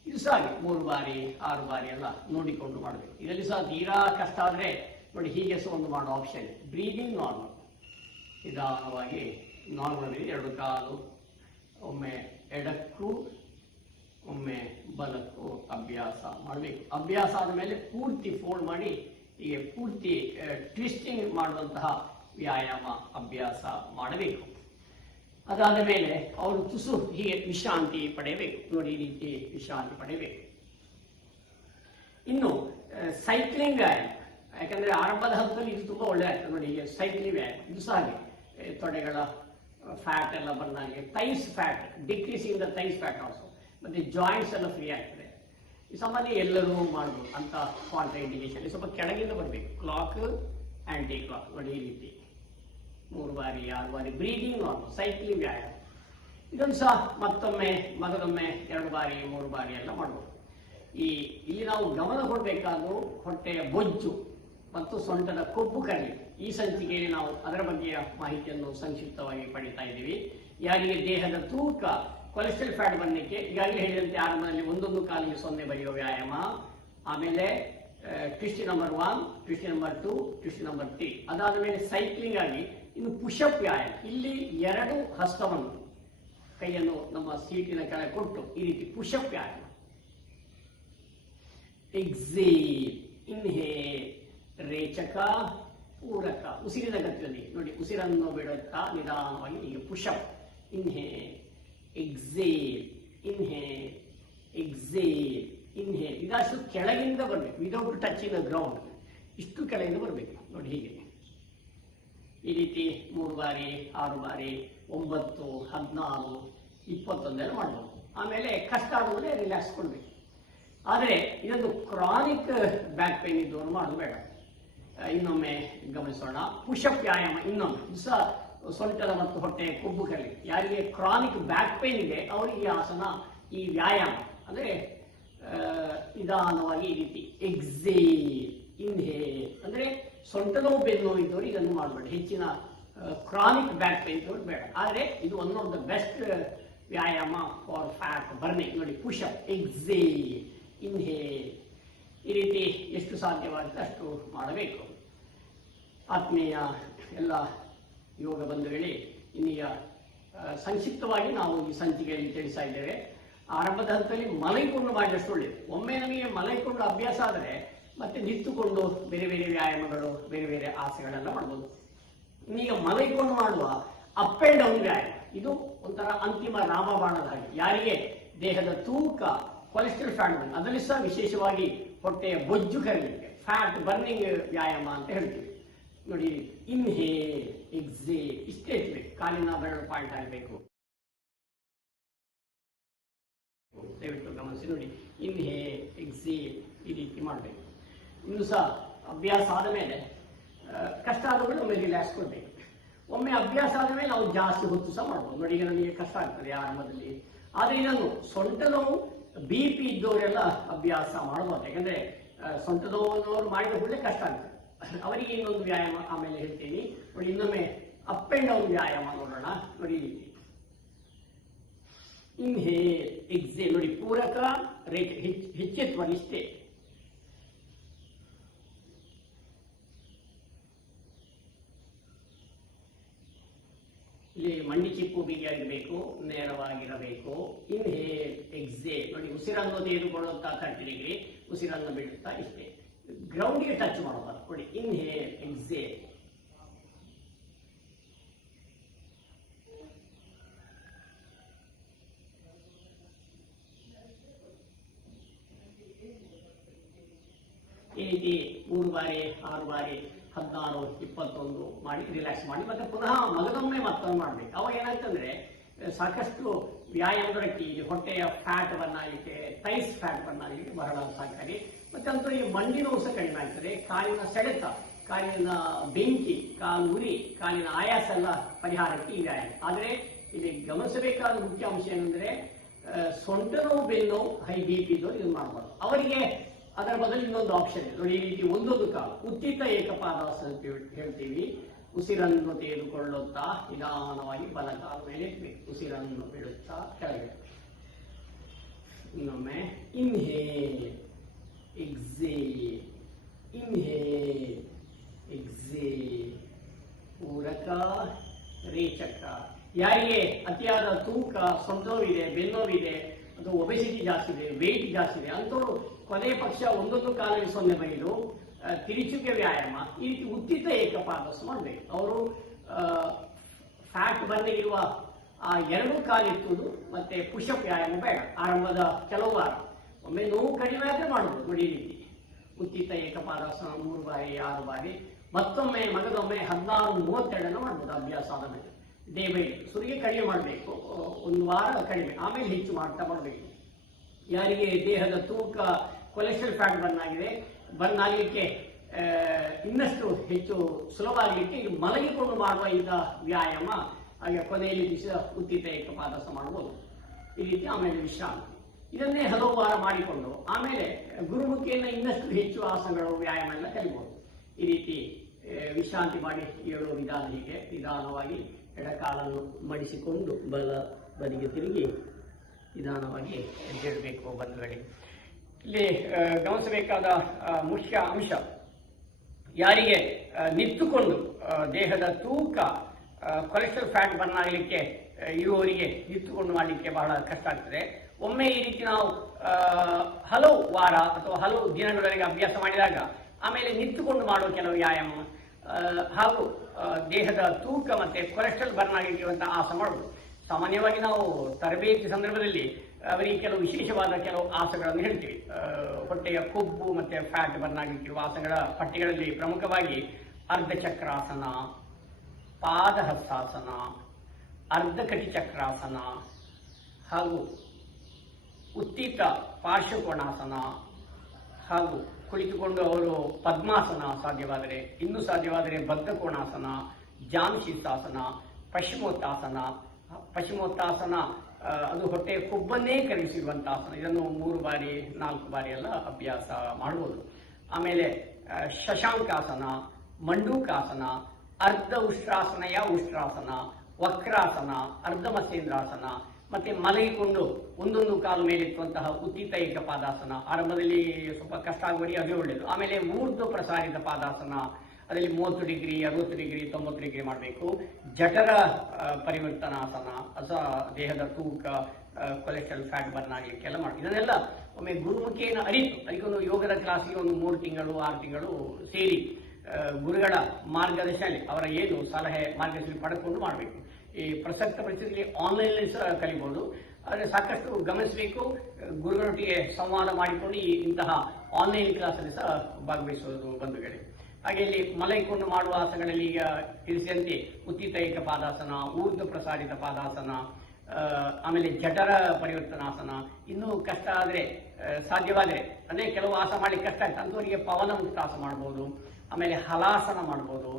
ಇದು ಸಹ 3 ಬಾರಿ 6 ಬಾರಿ ಎಲ್ಲ ನೋಡಿಕೊಂಡು ಮಾಡಬೇಕು. ಇದರಲ್ಲಿ ಸಹ ತೀರಾ ಕಷ್ಟ ಆದರೆ ನೋಡಿ ಹೀಗೆ ಸಹ ಒಂದು ಮಾಡೋ ಆಪ್ಷನ್. ಬ್ರೀದಿಂಗ್ ನಾರ್ಮಲ್, ನಿಧಾನವಾಗಿ ನಾರ್ಮಲ್ 2 ಕಾಲು ಒಮ್ಮೆ ಎಡಕ್ಕೂ ಒಮ್ಮೆ ಬಲಕ್ಕೂ ಅಭ್ಯಾಸ ಮಾಡಬೇಕು. ಅಭ್ಯಾಸ ಆದ ಮೇಲೆ ಪೂರ್ತಿ ಫೋಲ್ಡ್ ಮಾಡಿ ಹೀಗೆ ಪೂರ್ತಿ ಟ್ವಿಸ್ಟಿಂಗ್ ಮಾಡುವಂತಹ ವ್ಯಾಯಾಮ ಅಭ್ಯಾಸ ಮಾಡಬೇಕು. ಅದಾದ ಮೇಲೆ ಅವರು ತುಸು ಹೀಗೆ ವಿಶ್ರಾಂತಿ ಪಡೆಯಬೇಕು. ನೋಡಿ ಈ ರೀತಿ ವಿಶ್ರಾಂತಿ ಪಡೆಯಬೇಕು. ಇನ್ನು ಸೈಕ್ಲಿಂಗ್ ವ್ಯಾಯಾಮ, ಯಾಕಂದ್ರೆ ಆರಂಭದ ಹಂತದಲ್ಲಿ ಇದು ತುಂಬಾ ಒಳ್ಳೆ ಆಗ್ತದೆ. ನೋಡಿ ಹೀಗೆ ಸೈಕ್ಲಿಂಗ್ ವ್ಯಾಯಾಮ ಇದು ಸಹ ಹಾಗೆ ತೊಡೆಗಳ ಫ್ಯಾಟ್ ಎಲ್ಲ ಬಂದಾಗೆ, thighs fat decreasing the thighs fat also, ಮತ್ತೆ ಜಾಯಿಂಟ್ಸ್ ಎಲ್ಲ ಫ್ರೀ ಆಗ್ತದೆ. ಈ ಸಾಮಾನ್ಯ ಎಲ್ಲರೂ ಮಾಡ್ಬೋದು ಅಂತ ಕಾಂಟ್ರಾ ಇಂಡಿಕೇಶನ್. ಸ್ವಲ್ಪ ಕೆಳಗಿಂದ ಬರಬೇಕು. ಕ್ಲಾಕ್ ಆಂಟಿ ಕ್ಲಾಕ್ ನೋಡಿ ಈ ರೀತಿ 3 ಬಾರಿ 6 ಬಾರಿ ಬ್ರೀದಿಂಗ್ ನಾರ್ಮಲ್ ಸೈಕ್ಲಿಂಗ್ ವ್ಯಾಯಾಮ. ಇದನ್ನು ಸಹ ಮತ್ತೊಮ್ಮೆ ಮಗದೊಮ್ಮೆ 2 ಬಾರಿ 3 ಬಾರಿ ಎಲ್ಲ ಮಾಡ್ಬೋದು. ಇಲ್ಲಿ ನಾವು ಗಮನ ಕೊಡಬೇಕಾದ್ರು ಹೊಟ್ಟೆಯ ಬೊಜ್ಜು ಮತ್ತು ಸೊಂಟದ ಕೊಬ್ಬು ಕರಲಿ. ಈ ಸಂಚಿಕೆಯಲ್ಲಿ ನಾವು ಅದರ ಬಗ್ಗೆ ಮಾಹಿತಿಯನ್ನು ಸಂಕ್ಷಿಪ್ತವಾಗಿ ಪಡಿತಾ ಇದ್ದೀವಿ. ಯಾರಿಗೆ ದೇಹದ ತೂಕ, ಕೊಲೆಸ್ಟ್ರಾಲ್ ಫ್ಯಾಟ್ ಬರಲಿಕ್ಕೆ ಈಗಾಗಲೇ ಹೇಳಿದಂತೆ ಆರಂಭದಲ್ಲಿ 1 ಕಾಲಿಗೆ 0 ಬರೆಯುವ ವ್ಯಾಯಾಮ, ಆಮೇಲೆ twist number 1, twist number 2, twist number 3. ಅದಾದ ಮೇಲೆ ಸೈಕ್ಲಿಂಗ್ ಆಗಿ ಇನ್ನು ಪುಷಪ್ ವ್ಯಾಯಾಮ. ಇಲ್ಲಿ 2 ಹಸ್ತವನ್ನು ಕೈಯನ್ನು ನಮ್ಮ ಸೀಟಿನ ಕೆಳಗೆ ಕೊಟ್ಟು ಈ ರೀತಿ ಪುಷಪ್ ವ್ಯಾಯಾಮ. ಎಕ್ಸೇಲ್, ಇನ್ಹೇಲ್, ರೇಚಕ, ಪೂರಕ, ಉಸಿರಿನ ಗತಿಯಲ್ಲಿ ನೋಡಿ ಉಸಿರನ್ನು ಬಿಡುತ್ತಾ ನಿಧಾನವಾಗಿ ಹೀಗೆ push up. Inhale, exhale, inhale, exhale, inhale. ಇದಷ್ಟು ಕೆಳಗಿಂದ ಬರಬೇಕು, ವಿದೌಟ್ ಟಚಿಂಗ್ ದ ಗ್ರೌಂಡ್. ಇಷ್ಟು ಕೆಳಗಿಂದ ಬರಬೇಕು ನೋಡಿ ಹೀಗೆ. ಈ ರೀತಿ 3 ಬಾರಿ 6 ಬಾರಿ 9, 14, 21 ಎಲ್ಲ ಮಾಡ್ಬೋದು. ಆಮೇಲೆ ಕಷ್ಟ ಆದಮೇಲೆ ರಿಲ್ಯಾಕ್ಸ್ ಕೊಡಬೇಕು. ಆದರೆ ಇದೊಂದು ಕ್ರಾನಿಕ್ ಬ್ಯಾಕ್ ಪೇನ್ ಇದ್ದವರು ಮಾಡೋದು ಬೇಡ. ಇನ್ನೊಮ್ಮೆ ಗಮನಿಸೋಣ. ಪುಷಪ್ ವ್ಯಾಯಾಮ ಇನ್ನೊಮ್ಮೆ ಸಹ ಸೊಂಟದ ಮತ್ತು ಹೊಟ್ಟೆ ಕೊಬ್ಬು ಕರಲಿ. ಯಾರಿಗೆ ಕ್ರಾನಿಕ್ ಬ್ಯಾಕ್ ಪೇನ್ ಇದೆ ಅವರಿಗೆ ಈ ಆಸನ, ಈ ವ್ಯಾಯಾಮ ಅಂದರೆ ನಿಧಾನವಾಗಿ ಈ ರೀತಿ ಎಕ್ಸೇಲ್, ಇನ್ಹೇಲ್ ಅಂದರೆ ಸೊಂಟ ನೋವು, ಬೆನ್ನು ನೋವು ಇದ್ದವರು ಇದನ್ನು ಮಾಡಬೇಡಿ. ಹೆಚ್ಚಿನ ಕ್ರಾನಿಕ್ ಬ್ಯಾಕ್ ಪೇನ್ ಇದ್ದವರು ಬೇಡ. ಆದರೆ ಇದು ಒನ್ ಆಫ್ ದ ಬೆಸ್ಟ್ ವ್ಯಾಯಾಮ ಫಾರ್ ಫ್ಯಾಟ್ ಬರ್ನಿಂಗ್. ನೋಡಿ ಪುಷಪ್, ಎಕ್ಸೇಲ್, ಇನ್ಹೇಲ್ ಈ ರೀತಿ ಎಷ್ಟು ಸಾಧ್ಯವಾಗುತ್ತೆ ಅಷ್ಟು ಮಾಡಬೇಕು. ಆತ್ಮೀಯ ಎಲ್ಲ ಯೋಗ ಬಂಧುಗಳೇ, ಇನ್ನೀಗ ಸಂಕ್ಷಿಪ್ತವಾಗಿ ನಾವು ಈ ಸಂಚಿಕೆಯಲ್ಲಿ ತಿಳಿಸ್ತಾ ಇದ್ದೇವೆ. ಆರಂಭದ ಹಂತದಲ್ಲಿ ಮಲಗಿಕೊಂಡು ಮಾಡಿದಷ್ಟು ಒಳ್ಳೆಯದು. ಒಮ್ಮೆ ನಮಗೆ ಮಲಗಿಕೊಂಡು ಅಭ್ಯಾಸ ಆದರೆ ಮತ್ತೆ ನಿಂತುಕೊಂಡು ಬೇರೆ ಬೇರೆ ವ್ಯಾಯಾಮಗಳು, ಬೇರೆ ಬೇರೆ ಆಸೆಗಳೆಲ್ಲ ಮಾಡ್ಬೋದು. ಈಗ ಮಲಗಿಕೊಂಡು ಮಾಡುವ ಅಪ್ ಅಂಡ್ ಡೌನ್ ವ್ಯಾಯಾಮ ಇದು ಒಂಥರ ಅಂತಿಮ ರಾಮಬಾಣದ ಹಾಗೆ. ಯಾರಿಗೆ ದೇಹದ ತೂಕ, ಕೊಲೆಸ್ಟ್ರಾಲ್ ಫ್ಯಾಟ್ ಬಂದು ಅದರಲ್ಲಿ ಸಹ ವಿಶೇಷವಾಗಿ ಹೊಟ್ಟೆಯ ಬೊಜ್ಜು ಕರಲಿಕ್ಕೆ ಫ್ಯಾಟ್ ಬರ್ನಿಂಗ್ ವ್ಯಾಯಾಮ ಅಂತ ಹೇಳ್ತೀವಿ. ನೋಡಿ ಇನ್ಹೇಲ್, ಎಕ್ಸೇಲ್ ಇಷ್ಟೇ ಇರಬೇಕು. ಕಾಲಿನ ಬೆರಳು ಪಾಯಿಂಟ್ ಆಗಬೇಕು. ದಯವಿಟ್ಟು ಗಮನಿಸಿ ನೋಡಿ. ಇನ್ಹೇಲ್, ಎಕ್ಸೇಲ್ ಈ ರೀತಿ ಮಾಡಬೇಕು. ಇನ್ನು ಸಹ ಅಭ್ಯಾಸ ಆದ ಮೇಲೆ ಕಷ್ಟ ಆದ ಮೇಲೆ ಒಮ್ಮೆ ರಿಲ್ಯಾಕ್ಸ್ ಕೊಡಬೇಕು. ಒಮ್ಮೆ ಅಭ್ಯಾಸ ಆದ ಮೇಲೆ ನಾವು ಜಾಸ್ತಿ ಹೊತ್ತು ಸಹ ಮಾಡ್ಬೋದು. ನೋಡಿ ಈಗ ನನಗೆ ಕಷ್ಟ ಆಗ್ತದೆ ಆರಂಭದಲ್ಲಿ, ಆದರೆ ಇದನ್ನು ಸೊಂಟ ನೋವು, BP ಇದ್ದವರೆಲ್ಲ ಅಭ್ಯಾಸ ಮಾಡಬಹುದು. ಯಾಕಂದ್ರೆ ಸೊಂಟ ನೋವು ಮಾಡಿದ ಕೂಡಲೇ ಕಷ್ಟ ಆಗ್ತದೆ ಅವರಿಗೆ. ಇನ್ನೊಂದು ವ್ಯಾಯಾಮ ಆಮೇಲೆ ಹೇಳ್ತೀನಿ ನೋಡಿ. ಇನ್ನೊಮ್ಮೆ ಅಪ್ ಅಂಡ್ ಡೌನ್ ವ್ಯಾಯಾಮ ನೋಡೋಣ. ನೋಡಿ ಇನ್ಹೇಲ್, ಎಕ್ಸೇಲ್ ನೋಡಿ ಪೂರಕ ರೇಟ್ ಹೆಚ್ಚೆತ್ತುವ ಇಷ್ಟೇ. ಇಲ್ಲಿ ಮಂಡಿ ಚಿಪ್ಪು ಬಿಗಿಯಾಗಿರಬೇಕು, ನೇರವಾಗಿರಬೇಕು. ಇನ್ಹೇಲ್, ಎಕ್ಸೇಲ್ ನೋಡಿ ಉಸಿರನ್ನು ತೆಗೆದುಕೊಳ್ಳುತ್ತಾ 30 ಡಿಗ್ರಿ, ಉಸಿರನ್ನು ಬಿಡುತ್ತಾ ಇಷ್ಟೇ. ಗ್ರೌಂಡ್ಗೆ ಟಚ್ ಮಾಡಬಾರ್ದು. ನೋಡಿ, ಇನ್ಹೇಲ್, ಎಕ್ಸೇಲ್. ಈ ರೀತಿ 3 ಬಾರಿ, 6 ಬಾರಿ, 16, 21 ಮಾಡಿ ರಿಲ್ಯಾಕ್ಸ್ ಮಾಡಿ ಮತ್ತೆ ಪುನಃ ಮಗದೊಮ್ಮೆ ಮತ್ತೊಂದು ಮಾಡಬೇಕು. ಅವಾಗ ಏನಾಯ್ತಂದ್ರೆ ಸಾಕಷ್ಟು ವ್ಯಾಯಾಮದಕ್ಕೆ ಈ ಹೊಟ್ಟೆಯ ಫ್ಯಾಟ್ ಬನ್ನಾಗಲಿಕ್ಕೆ, ಥೈಸ್ ಫ್ಯಾಟ್ ಬನ್ನಾಗಲಿಕ್ಕೆ ಬಹಳ ಸಹಕಾರಿ. ಮತ್ತೆ ಅಂತೂ ಈ ಮಂಡಿ ನೋವು ಸಹ ಕಡಿಮೆ ಆಗ್ತದೆ. ಕಾಲಿನ ಸೆಳೆತ, ಕಾಲಿನ ಬೆಂಕಿ, ಕಾಲು ಉರಿ, ಕಾಲಿನ ಆಯಾಸ ಎಲ್ಲ ಪರಿಹಾರಕ್ಕೆ ಈ ವ್ಯಾಯಾಮ. ಆದರೆ ಇಲ್ಲಿ ಗಮನಿಸಬೇಕಾದ ಮುಖ್ಯ ಅಂಶ ಏನಂದ್ರೆ ಸೊಂಟ ನೋವು, ಬೆನ್ನು, ಹೈ BP ಇದ್ದವರು ಇದು ಮಾಡಬಾರ್ದು. ಅವರಿಗೆ ಅದರ ಬದಲು ಇನ್ನೊಂದು ಆಪ್ಷನ್ ಇದೆ ನೋಡಿ. ಈ ರೀತಿ ಒಂದೊಂದು ಕಾಲು ಉತ್ತಿತ ಏಕಪಾದಾಸನ ಅಂತ ಹೇಳ್ತೀವಿ. ಉಸಿರನ್ನು ತೆಗೆದುಕೊಳ್ಳುತ್ತಾ ನಿಧಾನವಾಗಿ ಬಲಕಾಲ ಮೇಲೆ ಇಡಬೇಕು. ಉಸಿರನ್ನು ಬಿಡುತ್ತಾ ಕೆಳಗೆ. ಇನ್ನೊಮ್ಮೆ ಇನ್ಹೇಲ್, ಎಕ್ಸೇಲ್, ಇನ್ಹೇಲ್, ಎಕ್ಸೇಲ್. ಪೂರಕ, ರೇಚಕ. ಯಾರಿಗೆ ಅತಿಯಾದ ತೂಕ, ಸೊಂಟೋವಿದೆ, ಬೆನ್ನೋವಿದೆ, ಅಥವಾ ಒಬೆಸಿಟಿ ಜಾಸ್ತಿ ಇದೆ, ವೆಯ್ಟ್ ಜಾಸ್ತಿ ಇದೆ ಅಂಥವ್ರು ಕೊನೆಯ ಪಕ್ಷ ಒಂದೊಂದು ಕಾಲಿಗೆ 0 ಮೈಲು ತಿರುಚುಗೆ ವ್ಯಾಯಾಮ, ಈ ರೀತಿ ಉತ್ತಿತ ಏಕಪಾದಾಸನ ಮಾಡಬೇಕು. ಅವರು ಫ್ಯಾಟ್ ಬಂದಿರುವ ಆ 2 ಕಾಲಿತ್ತುವುದು ಮತ್ತೆ ಪುಷಪ್ ವ್ಯಾಯಾಮ ಬೇಡ. ಆರಂಭದ ಕೆಲವು ವಾರ ಒಮ್ಮೆ ನೋವು ಕಡಿಮೆ ಆದರೆ ಮಾಡಬಹುದು. ನೋಡಿ, ಈ ರೀತಿ ಉತ್ತಿತ ಏಕಪಾದಾಸನ 3 ಬಾರಿ, 6 ಬಾರಿ, ಮತ್ತೊಮ್ಮೆ ಮಗದೊಮ್ಮೆ 16, 32 ಮಾಡಬಹುದು. ಅಭ್ಯಾಸ ಆದ ಮೇಲೆ ಡೇ ಬೈ ಡೇ ಸುರಿಗೆ ಕಡಿಮೆ ಮಾಡಬೇಕು. 1 ವಾರ ಕಡಿಮೆ, ಆಮೇಲೆ ಹೆಚ್ಚು ಮಾಡ್ತಾ ಮಾಡಬೇಕು. ಯಾರಿಗೆ ದೇಹದ ತೂಕ, ಕೊಲೆಸ್ಟ್ರಾಲ್ ಫ್ಯಾಟ್ ಬನ್ನಾಗಲಿಕ್ಕೆ ಇನ್ನಷ್ಟು ಹೆಚ್ಚು ಸುಲಭ ಆಗಲಿಕ್ಕೆ ಮಲಗಿಕೊಂಡು ಮಾಡುವ ಈಗ ವ್ಯಾಯಾಮ, ಹಾಗೆ ಕೊನೆಯಲ್ಲಿ ದಿವಸ ಉತ್ತಿತ ಏಕಪಾದಾಸ ಮಾಡಬಹುದು ಈ ರೀತಿ. ಆಮೇಲೆ ವಿಶ್ರಾಂತಿ. ಇದನ್ನೇ ಹಲವು ವಾರ ಮಾಡಿಕೊಂಡು ಆಮೇಲೆ ಗುರುಮುಖಿಯನ್ನು ಇನ್ನಷ್ಟು ಹೆಚ್ಚು ಆಸನಗಳು, ವ್ಯಾಯಾಮ ಎಲ್ಲ ಕಲಿಬಹುದು. ಈ ರೀತಿ ವಿಶ್ರಾಂತಿ ಮಾಡಿ ಏಳುವ ವಿಧಾನ ಹೀಗೆ. ನಿಧಾನವಾಗಿ ಎಡಕಾಲನ್ನು ಮಡಿಸಿಕೊಂಡು ಬಲ ಬದಿಗೆ ತಿರುಗಿ ನಿಧಾನವಾಗಿ ಎದ್ದೇಳಬೇಕು ಬಂಧುಗಳಿಗೆ. ಇಲ್ಲಿ ಗಮನಿಸಬೇಕಾದ ಮುಖ್ಯ ಅಂಶ, ಯಾರಿಗೆ ನಿಂತುಕೊಂಡು ದೇಹದ ತೂಕ, ಕೊಲೆಸ್ಟ್ರಾಲ್ ಫ್ಯಾಟ್ ಬನ್ನಾಗಲಿಕ್ಕೆ ಇರುವವರಿಗೆ ನಿಂತುಕೊಂಡು ಮಾಡಲಿಕ್ಕೆ ಬಹಳ ಕಷ್ಟ ಆಗ್ತದೆ. ಒಮ್ಮೆ ಈ ರೀತಿ ನಾವು ಹಲವು ವಾರ ಅಥವಾ ಹಲವು ದಿನಗಳವರೆಗೆ ಅಭ್ಯಾಸ ಮಾಡಿದಾಗ ಆಮೇಲೆ ನಿಂತುಕೊಂಡು ಮಾಡುವ ಕೆಲವು ವ್ಯಾಯಾಮ ಹಾಗೂ ದೇಹದ ತೂಕ ಮತ್ತೆ ಕೊಲೆಸ್ಟ್ರಾಲ್ ಬನ್ನಾಗಿರುವಂತಹ ಆಸನ ಮಾಡುವುದು. ಸಾಮಾನ್ಯವಾಗಿ ನಾವು ತರಬೇತಿ ಸಂದರ್ಭದಲ್ಲಿ ಅವರಿಗೆ ಕೆಲವು ವಿಶೇಷವಾದ ಕೆಲವು ಆಸನಗಳನ್ನು ಹೇಳ್ತೀವಿ. ಹೊಟ್ಟೆಯ ಕೊಬ್ಬು ಮತ್ತೆ ಫ್ಯಾಟ್ ಬನ್ನಾಗಿರುವ ಆಸನಗಳ ಪಟ್ಟಿಗಳಲ್ಲಿ ಪ್ರಮುಖವಾಗಿ ಅರ್ಧಚಕ್ರಾಸನ, ಪಾದಹಸ್ತಾಸನ, ಅರ್ಧಕಟಿ ಚಕ್ರಾಸನ ಹಾಗೂ ಉತ್ತಿತ ಪಾರ್ಶ್ವಕೋಣಾಸನ ಹಾಗೂ ಕುಳಿತುಕೊಂಡು ಅವರು ಪದ್ಮಾಸನ ಸಾಧ್ಯವಾದರೆ, ಇನ್ನೂ ಸಾಧ್ಯವಾದರೆ ಬದ್ಧಕೋಣಾಸನ, ಜಾನುಶೀರ್ಷಾಸನ, ಪಶ್ಚಿಮೋತ್ತಾಸನ ಅದು ಹೊಟ್ಟೆಯ ಕೊಬ್ಬನ್ನೇ ಕರಗಿಸಿರುವಂತಹ ಆಸನ. ಇದನ್ನು 3 ಬಾರಿ 4 ಬಾರಿ ಎಲ್ಲ ಅಭ್ಯಾಸ ಮಾಡಬಹುದು. ಆಮೇಲೆ ಶಶಾಂಕಾಸನ, ಮಂಡೂಕಾಸನ, ಅರ್ಧ ಉಷ್ಟ್ರಾಸನಯ ಉಷ್ಟ್ರಾಸನ, ವಕ್ರಾಸನ, ಅರ್ಧ ಮತ್ಸ್ಯೇಂದ್ರಾಸನ, ಮತ್ತೆ ಮಲಗಿಕೊಂಡು ಒಂದೊಂದು ಕಾಲು ಮೇಲಿರುವಂತಹ ಉತ್ತಿತ ಏಕಪಾದಾಸನ. ಆರಂಭದಲ್ಲಿ ಸ್ವಲ್ಪ ಕಷ್ಟ ಆಗುವವರಿಗೆ ಅದೇ ಒಳ್ಳೆಯದು. ಆಮೇಲೆ ಊರ್ಧ್ವ ಪ್ರಸಾರಿತ ಪಾದಾಸನ, ಅದರಲ್ಲಿ 30 ಡಿಗ್ರಿ, 60 ಡಿಗ್ರಿ, 90 ಡಿಗ್ರಿ ಮಾಡಬೇಕು. ಜಠರ ಪರಿವರ್ತನಾಸನ, ದೇಹದ ತೂಕ, ಕೊಲೆಸ್ಟ್ರಾಲ್ ಫ್ಯಾಟ್ ಬರ್ನ್ ಆಗಲಿಕ್ಕೆಲ್ಲ ಮಾಡಿ. ಇದನ್ನೆಲ್ಲ ಒಮ್ಮೆ ಗುರುಮುಖಿಯನ್ನು ಅರಿತು ಅದಕ್ಕೊಂದು ಯೋಗದ ಕ್ಲಾಸಿಗೆ ಒಂದು 3 ತಿಂಗಳು 6 ತಿಂಗಳು ಸೇರಿ ಗುರುಗಳ ಮಾರ್ಗದರ್ಶನ, ಅವರ ಏನು ಸಲಹೆ ಮಾರ್ಗದರ್ಶನ ಪಡೆದುಕೊಂಡು ಮಾಡಬೇಕು. ಈ ಪ್ರಸಕ್ತ ಪರಿಸ್ಥಿತಿಯಲ್ಲಿ ಆನ್ಲೈನ್ನಲ್ಲಿ ಸಹ ಕಲಿಬಹುದು. ಆದರೆ ಸಾಕಷ್ಟು ಗಮನಿಸಬೇಕು, ಗುರುಗಳೊಟ್ಟಿಗೆ ಸಂವಾದ ಮಾಡಿಕೊಂಡು ಇಂತಹ ಆನ್ಲೈನ್ ಕ್ಲಾಸಲ್ಲಿ ಸಹ ಭಾಗವಹಿಸುವುದು ಬಂಧುಗಳೇ. ಹಾಗೆ ಇಲ್ಲಿ ಮಲಗಿಕೊಂಡು ಮಾಡುವ ಆಸನಗಳಲ್ಲಿ ಈಗ ತಿಳಿಸಿದಂತೆ ಉತ್ತಿತ ಏಕಪಾದಾಸನ, ಊರ್ಧ್ವ ಪ್ರಸಾರಿತ ಪಾದಾಸನ, ಆಮೇಲೆ ಜಠರ ಪರಿವರ್ತನಾಸನ. ಇನ್ನೂ ಕಷ್ಟ ಆದರೆ ಸಾಧ್ಯವಾದರೆ ಅಂದರೆ ಕೆಲವು ಆಸನ ಮಾಡಲಿಕ್ಕೆ ಕಷ್ಟ ಆಗ್ತದೆ ಅಂಥವರಿಗೆ ಪವನ ಮುಕ್ತಾಸನ ಮಾಡ್ಬೋದು. ಆಮೇಲೆ ಹಲಾಸನ ಮಾಡ್ಬೋದು,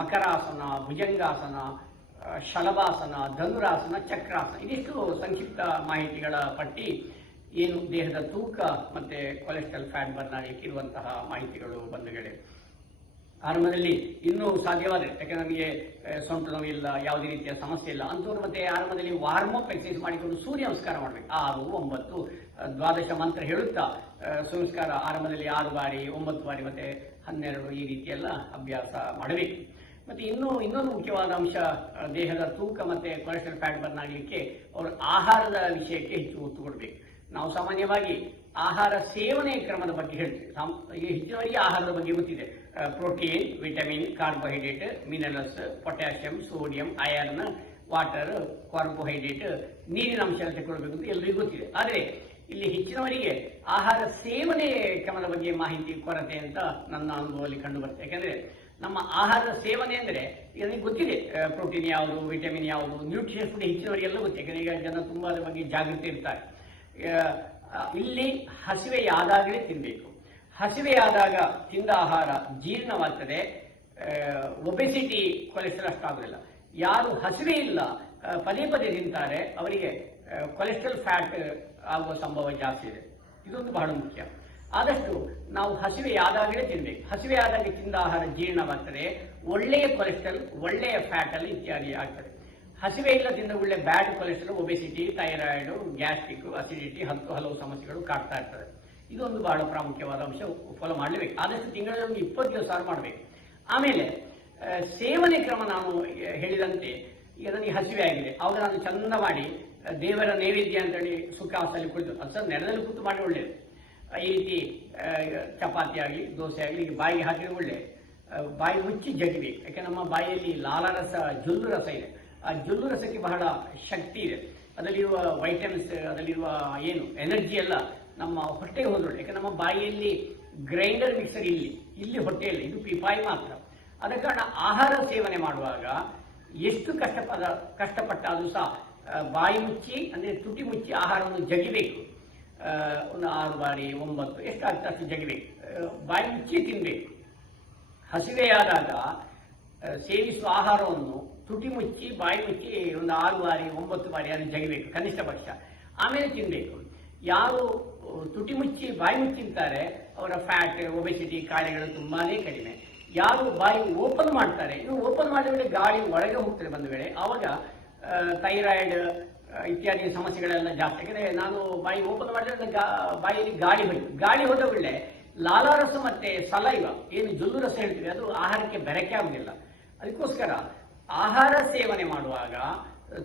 ಮಕರಾಸನ, ಭುಜಂಗಾಸನ, ಶಲಭಾಸನ, ಧನುರಾಸನ, ಚಕ್ರಾಸನ. ಇದಿಷ್ಟು ಸಂಕ್ಷಿಪ್ತ ಮಾಹಿತಿಗಳ ಪಟ್ಟಿ. ಏನು ದೇಹದ ತೂಕ ಮತ್ತೆ ಕೊಲೆಸ್ಟ್ರಾಲ್ ಫ್ಯಾಟ್ ಬರ್ನ್ ಆಗಲಿಕ್ಕೆ ಇರುವಂತಹ ಮಾಹಿತಿಗಳು ಬಂಧುಗಳೇ. ಆರಂಭದಲ್ಲಿ ಇನ್ನೂ ಸಾಧ್ಯವಾದರೆ, ಯಾಕೆಂದ್ರೆ ನಮಗೆ ಸೊಂಟ ನೋವಿಲ್ಲ, ಯಾವುದೇ ರೀತಿಯ ಸಮಸ್ಯೆ ಇಲ್ಲ ಅಂಥವ್ರು ಮತ್ತೆ ಆರಂಭದಲ್ಲಿ ವಾರ್ಮಪ್ ಎಕ್ಸರ್ಸೈಸ್ ಮಾಡಿಕೊಂಡು ಸೂರ್ಯ ನಮಸ್ಕಾರ ಮಾಡಬೇಕು. 6, 9, 12 ಮಂತ್ರ ಹೇಳುತ್ತಾ ಸೂರ್ಯ ನಮಸ್ಕಾರ ಆರಂಭದಲ್ಲಿ 6 ಬಾರಿ, 9 ಬಾರಿ ಮತ್ತೆ 12 ಈ ರೀತಿಯೆಲ್ಲ ಅಭ್ಯಾಸ ಮಾಡಬೇಕು. ಮತ್ತೆ ಇನ್ನೊಂದು ಮುಖ್ಯವಾದ ಅಂಶ, ದೇಹದ ತೂಕ ಮತ್ತೆ ಕೊಲೆಸ್ಟ್ರಾಲ್ ಫ್ಯಾಟ್ ಬರ್ನ್ ಆಗಲಿಕ್ಕೆ ಅವರು ಆಹಾರದ ವಿಷಯಕ್ಕೆ ಹೆಚ್ಚು ಒತ್ತು ಕೊಡಬೇಕು. ನಾವು ಸಾಮಾನ್ಯವಾಗಿ ಆಹಾರ ಸೇವನೆ ಕ್ರಮದ ಬಗ್ಗೆ ಹೇಳ್ತೀವಿ. ಈಗ ಹೆಚ್ಚಿನವರಿಗೆ ಆಹಾರದ ಬಗ್ಗೆ ಗೊತ್ತಿದೆ. Protein, vitamin, carbohydrate, minerals, potassium, sodium, iron, water, carbohydrate, ನೀರಿನ ಅಂಶ ತಗೊಳ್ಬೇಕು ಅಂತ ಎಲ್ಲರಿಗೂ ಗೊತ್ತಿದೆ. ಆದರೆ ಇಲ್ಲಿ ಹೆಚ್ಚಿನವರಿಗೆ ಆಹಾರ ಸೇವನೆ ಕ್ರಮದ ಬಗ್ಗೆ ಮಾಹಿತಿ ಕೊರತೆ ಅಂತ ನನ್ನ ಅನುಭವದಲ್ಲಿ ಕಂಡು ಬರುತ್ತೆ. ಯಾಕಂದ್ರೆ ನಮ್ಮ ಆಹಾರದ ಸೇವನೆ ಅಂದರೆ ನನಗೆ ಗೊತ್ತಿದೆ, ಪ್ರೋಟೀನ್ ಯಾವುದು, ವಿಟಮಿನ್ ಯಾವುದು, ನ್ಯೂಟ್ರಿಷನ್ ಫುಡ್ ಹೆಚ್ಚಿನವರಿಗೆಲ್ಲ ಗೊತ್ತಿದೆ. ಯಾಕಂದ್ರೆ ಈಗ ಜನ ತುಂಬ ಅದ್ರ ಬಗ್ಗೆ ಜಾಗೃತಿ ಇರ್ತಾರೆ. ಇಲ್ಲಿ ಹಸಿವೆಯಾದಾಗಲೇ ತಿನ್ನಬೇಕು. ಹಸಿವೆಯಾದಾಗ ತಿಂದ ಆಹಾರ ಜೀರ್ಣವಾಗ್ತದೆ, ಒಬೆಸಿಟಿ, ಕೊಲೆಸ್ಟ್ರಾಲ್ ಅಷ್ಟಾಗೋದಿಲ್ಲ. ಯಾರು ಹಸಿವೆ ಇಲ್ಲ ಪದೇ ಪದೇ ತಿಂತಾರೆ ಅವರಿಗೆ ಕೊಲೆಸ್ಟ್ರಾಲ್ ಫ್ಯಾಟ್ ಆಗುವ ಸಂಭವ ಜಾಸ್ತಿ ಇದೆ. ಇದೊಂದು ಬಹಳ ಮುಖ್ಯ. ಆದಷ್ಟು ನಾವು ಹಸಿವೆಯಾದಾಗಲೇ ತಿನ್ನಬೇಕು. ಹಸಿವೆಯಾದಾಗ ತಿಂದ ಆಹಾರ ಜೀರ್ಣವಾಗ್ತದೆ, ಒಳ್ಳೆಯ ಕೊಲೆಸ್ಟ್ರಾಲ್, ಒಳ್ಳೆಯ ಫ್ಯಾಟ್ ಅಲ್ಲಿ ಇತ್ಯಾದಿ ಆಗ್ತದೆ. ಹಸಿವೆ ಇಲ್ಲ ತಿಂದ ಒಳ್ಳೆ bad cholesterol, obesity, thyroid, gastric, acidity, ಹಲವು ಸಮಸ್ಯೆಗಳು ಕಾಡ್ತಾ ಇರ್ತದೆ. ಇದೊಂದು ಬಹಳ ಪ್ರಾಮುಖ್ಯವಾದ ಅಂಶ, ಫಾಲೋ ಮಾಡಲೇಬೇಕು. ಆದಷ್ಟು ತಿಂಗಳಲ್ಲಿ ಒಂದು 20 ದಿವಸ ಮಾಡಬೇಕು. ಆಮೇಲೆ ಸೇವನೆ ಕ್ರಮ ನಾನು ಹೇಳಿದಂತೆ, ಈಗ ನನಗೆ ಹಸಿವೆ ಆಗಿದೆ, ಆವಾಗ ನಾನು ಚಂದ ಮಾಡಿ ದೇವರ ನೈವೇದ್ಯ ಅಂತೇಳಿ ಸುಖಾಸಲ್ಲಿ ಕುಳಿತು ಅದು ಸರ್ ನೆಲದಲ್ಲಿ ಕೂತು ಮಾಡಿ ಒಳ್ಳೆಯದು. ಈ ರೀತಿ ಚಪಾತಿ ಆಗಲಿ, ದೋಸೆ ಆಗಲಿ ಬಾಯಿಗೆ ಹಾಕಿದ್ರೆ ಒಳ್ಳೆ. ಬಾಯಿ ಮುಚ್ಚಿ ಜಗಿಬೇಕು. ಯಾಕೆ ನಮ್ಮ ಬಾಯಿಯಲ್ಲಿ ಲಾಲಾರಸ, ಜೊಲ್ಲು ರಸ ಇದೆ. ಆ ಜೊಲ್ಲು ರಸಕ್ಕೆ ಬಹಳ ಶಕ್ತಿ ಇದೆ. ಅದರಲ್ಲಿರುವ ವೈಟಮಿನ್ಸ್, ಅದರಲ್ಲಿರುವ ಏನು ಎನರ್ಜಿ ಎಲ್ಲ ನಮ್ಮ ಹೊಟ್ಟೆಗೆ ಹೋದೊಳ್ಳೆ. ಯಾಕೆ ನಮ್ಮ ಬಾಯಿಯಲ್ಲಿ ಗ್ರೈಂಡರ್ ಮಿಕ್ಸರ್ ಇಲ್ಲಿ ಹೊಟ್ಟೆಯಲ್ಲಿ, ಇದು ಪಿಪಾಯಿ ಮಾತ್ರ. ಆದ ಕಾರಣ ಆಹಾರ ಸೇವನೆ ಮಾಡುವಾಗ ಎಷ್ಟು ಕಷ್ಟಪಟ್ಟಾದರೂ ಸಹ ಬಾಯಿ ಮುಚ್ಚಿ, ಅಂದರೆ ತುಟಿ ಮುಚ್ಚಿ ಆಹಾರವನ್ನು ಜಗಿಬೇಕು. ಒಂದು 6 ಬಾರಿ 9 ಎಷ್ಟಾಗ್ತದೆ ಅಷ್ಟು ಜಗಿಬೇಕು. ಬಾಯಿ ಮುಚ್ಚಿ ತಿನ್ನಬೇಕು. ಹಸಿವೆಯಾದಾಗ ಸೇವಿಸುವ ಆಹಾರವನ್ನು ತುಟಿ ಮುಚ್ಚಿ, ಬಾಯಿ ಮುಚ್ಚಿ ಒಂದು 6 ಬಾರಿ 9 ಬಾರಿ ಅದನ್ನು ಜಗಿಬೇಕು ಕನಿಷ್ಠ ಪಕ್ಷ. ಆಮೇಲೆ ತಿನ್ನಬೇಕು. ಯಾರು ತುಟಿ ಮುಚ್ಚಿ ಬಾಯಿ ಮುಚ್ಚಿ ತಿಂತಾರೆ ಅವರ ಫ್ಯಾಟ್, ಒಬೆಸಿಟಿ ಕಾಯಿಲೆಗಳು ತುಂಬಾನೇ ಕಡಿಮೆ. ಯಾರು ಬಾಯಿ ಓಪನ್ ಮಾಡ್ತಾರೆ, ಇನ್ನು ಓಪನ್ ಮಾಡಿದ ವೇಳೆ ಗಾಳಿ ಒಳಗೆ ಹೋಗ್ತದೆ ಬಂದ ವೇಳೆ, ಆವಾಗ ಥೈರಾಯ್ಡ್ ಇತ್ಯಾದಿ ಸಮಸ್ಯೆಗಳೆಲ್ಲ ಜಾಸ್ತಿ. ಯಾಕಂದ್ರೆ ನಾನು ಬಾಯಿ ಓಪನ್ ಮಾಡಿದ್ರೆ ಬಾಯಿಯಲ್ಲಿ ಗಾಳಿ ಹೋದ ವೇಳೆ ಲಾಲಾರಸ ಮತ್ತೆ ಸಲೈವ, ಏನು ಜೊಲ್ಲು ರಸ ಹೇಳ್ತೀವಿ, ಅದು ಆಹಾರಕ್ಕೆ ಬೆರಕೆ ಆಗುದಿಲ್ಲ. ಅದಕ್ಕೋಸ್ಕರ ಆಹಾರ ಸೇವನೆ ಮಾಡುವಾಗ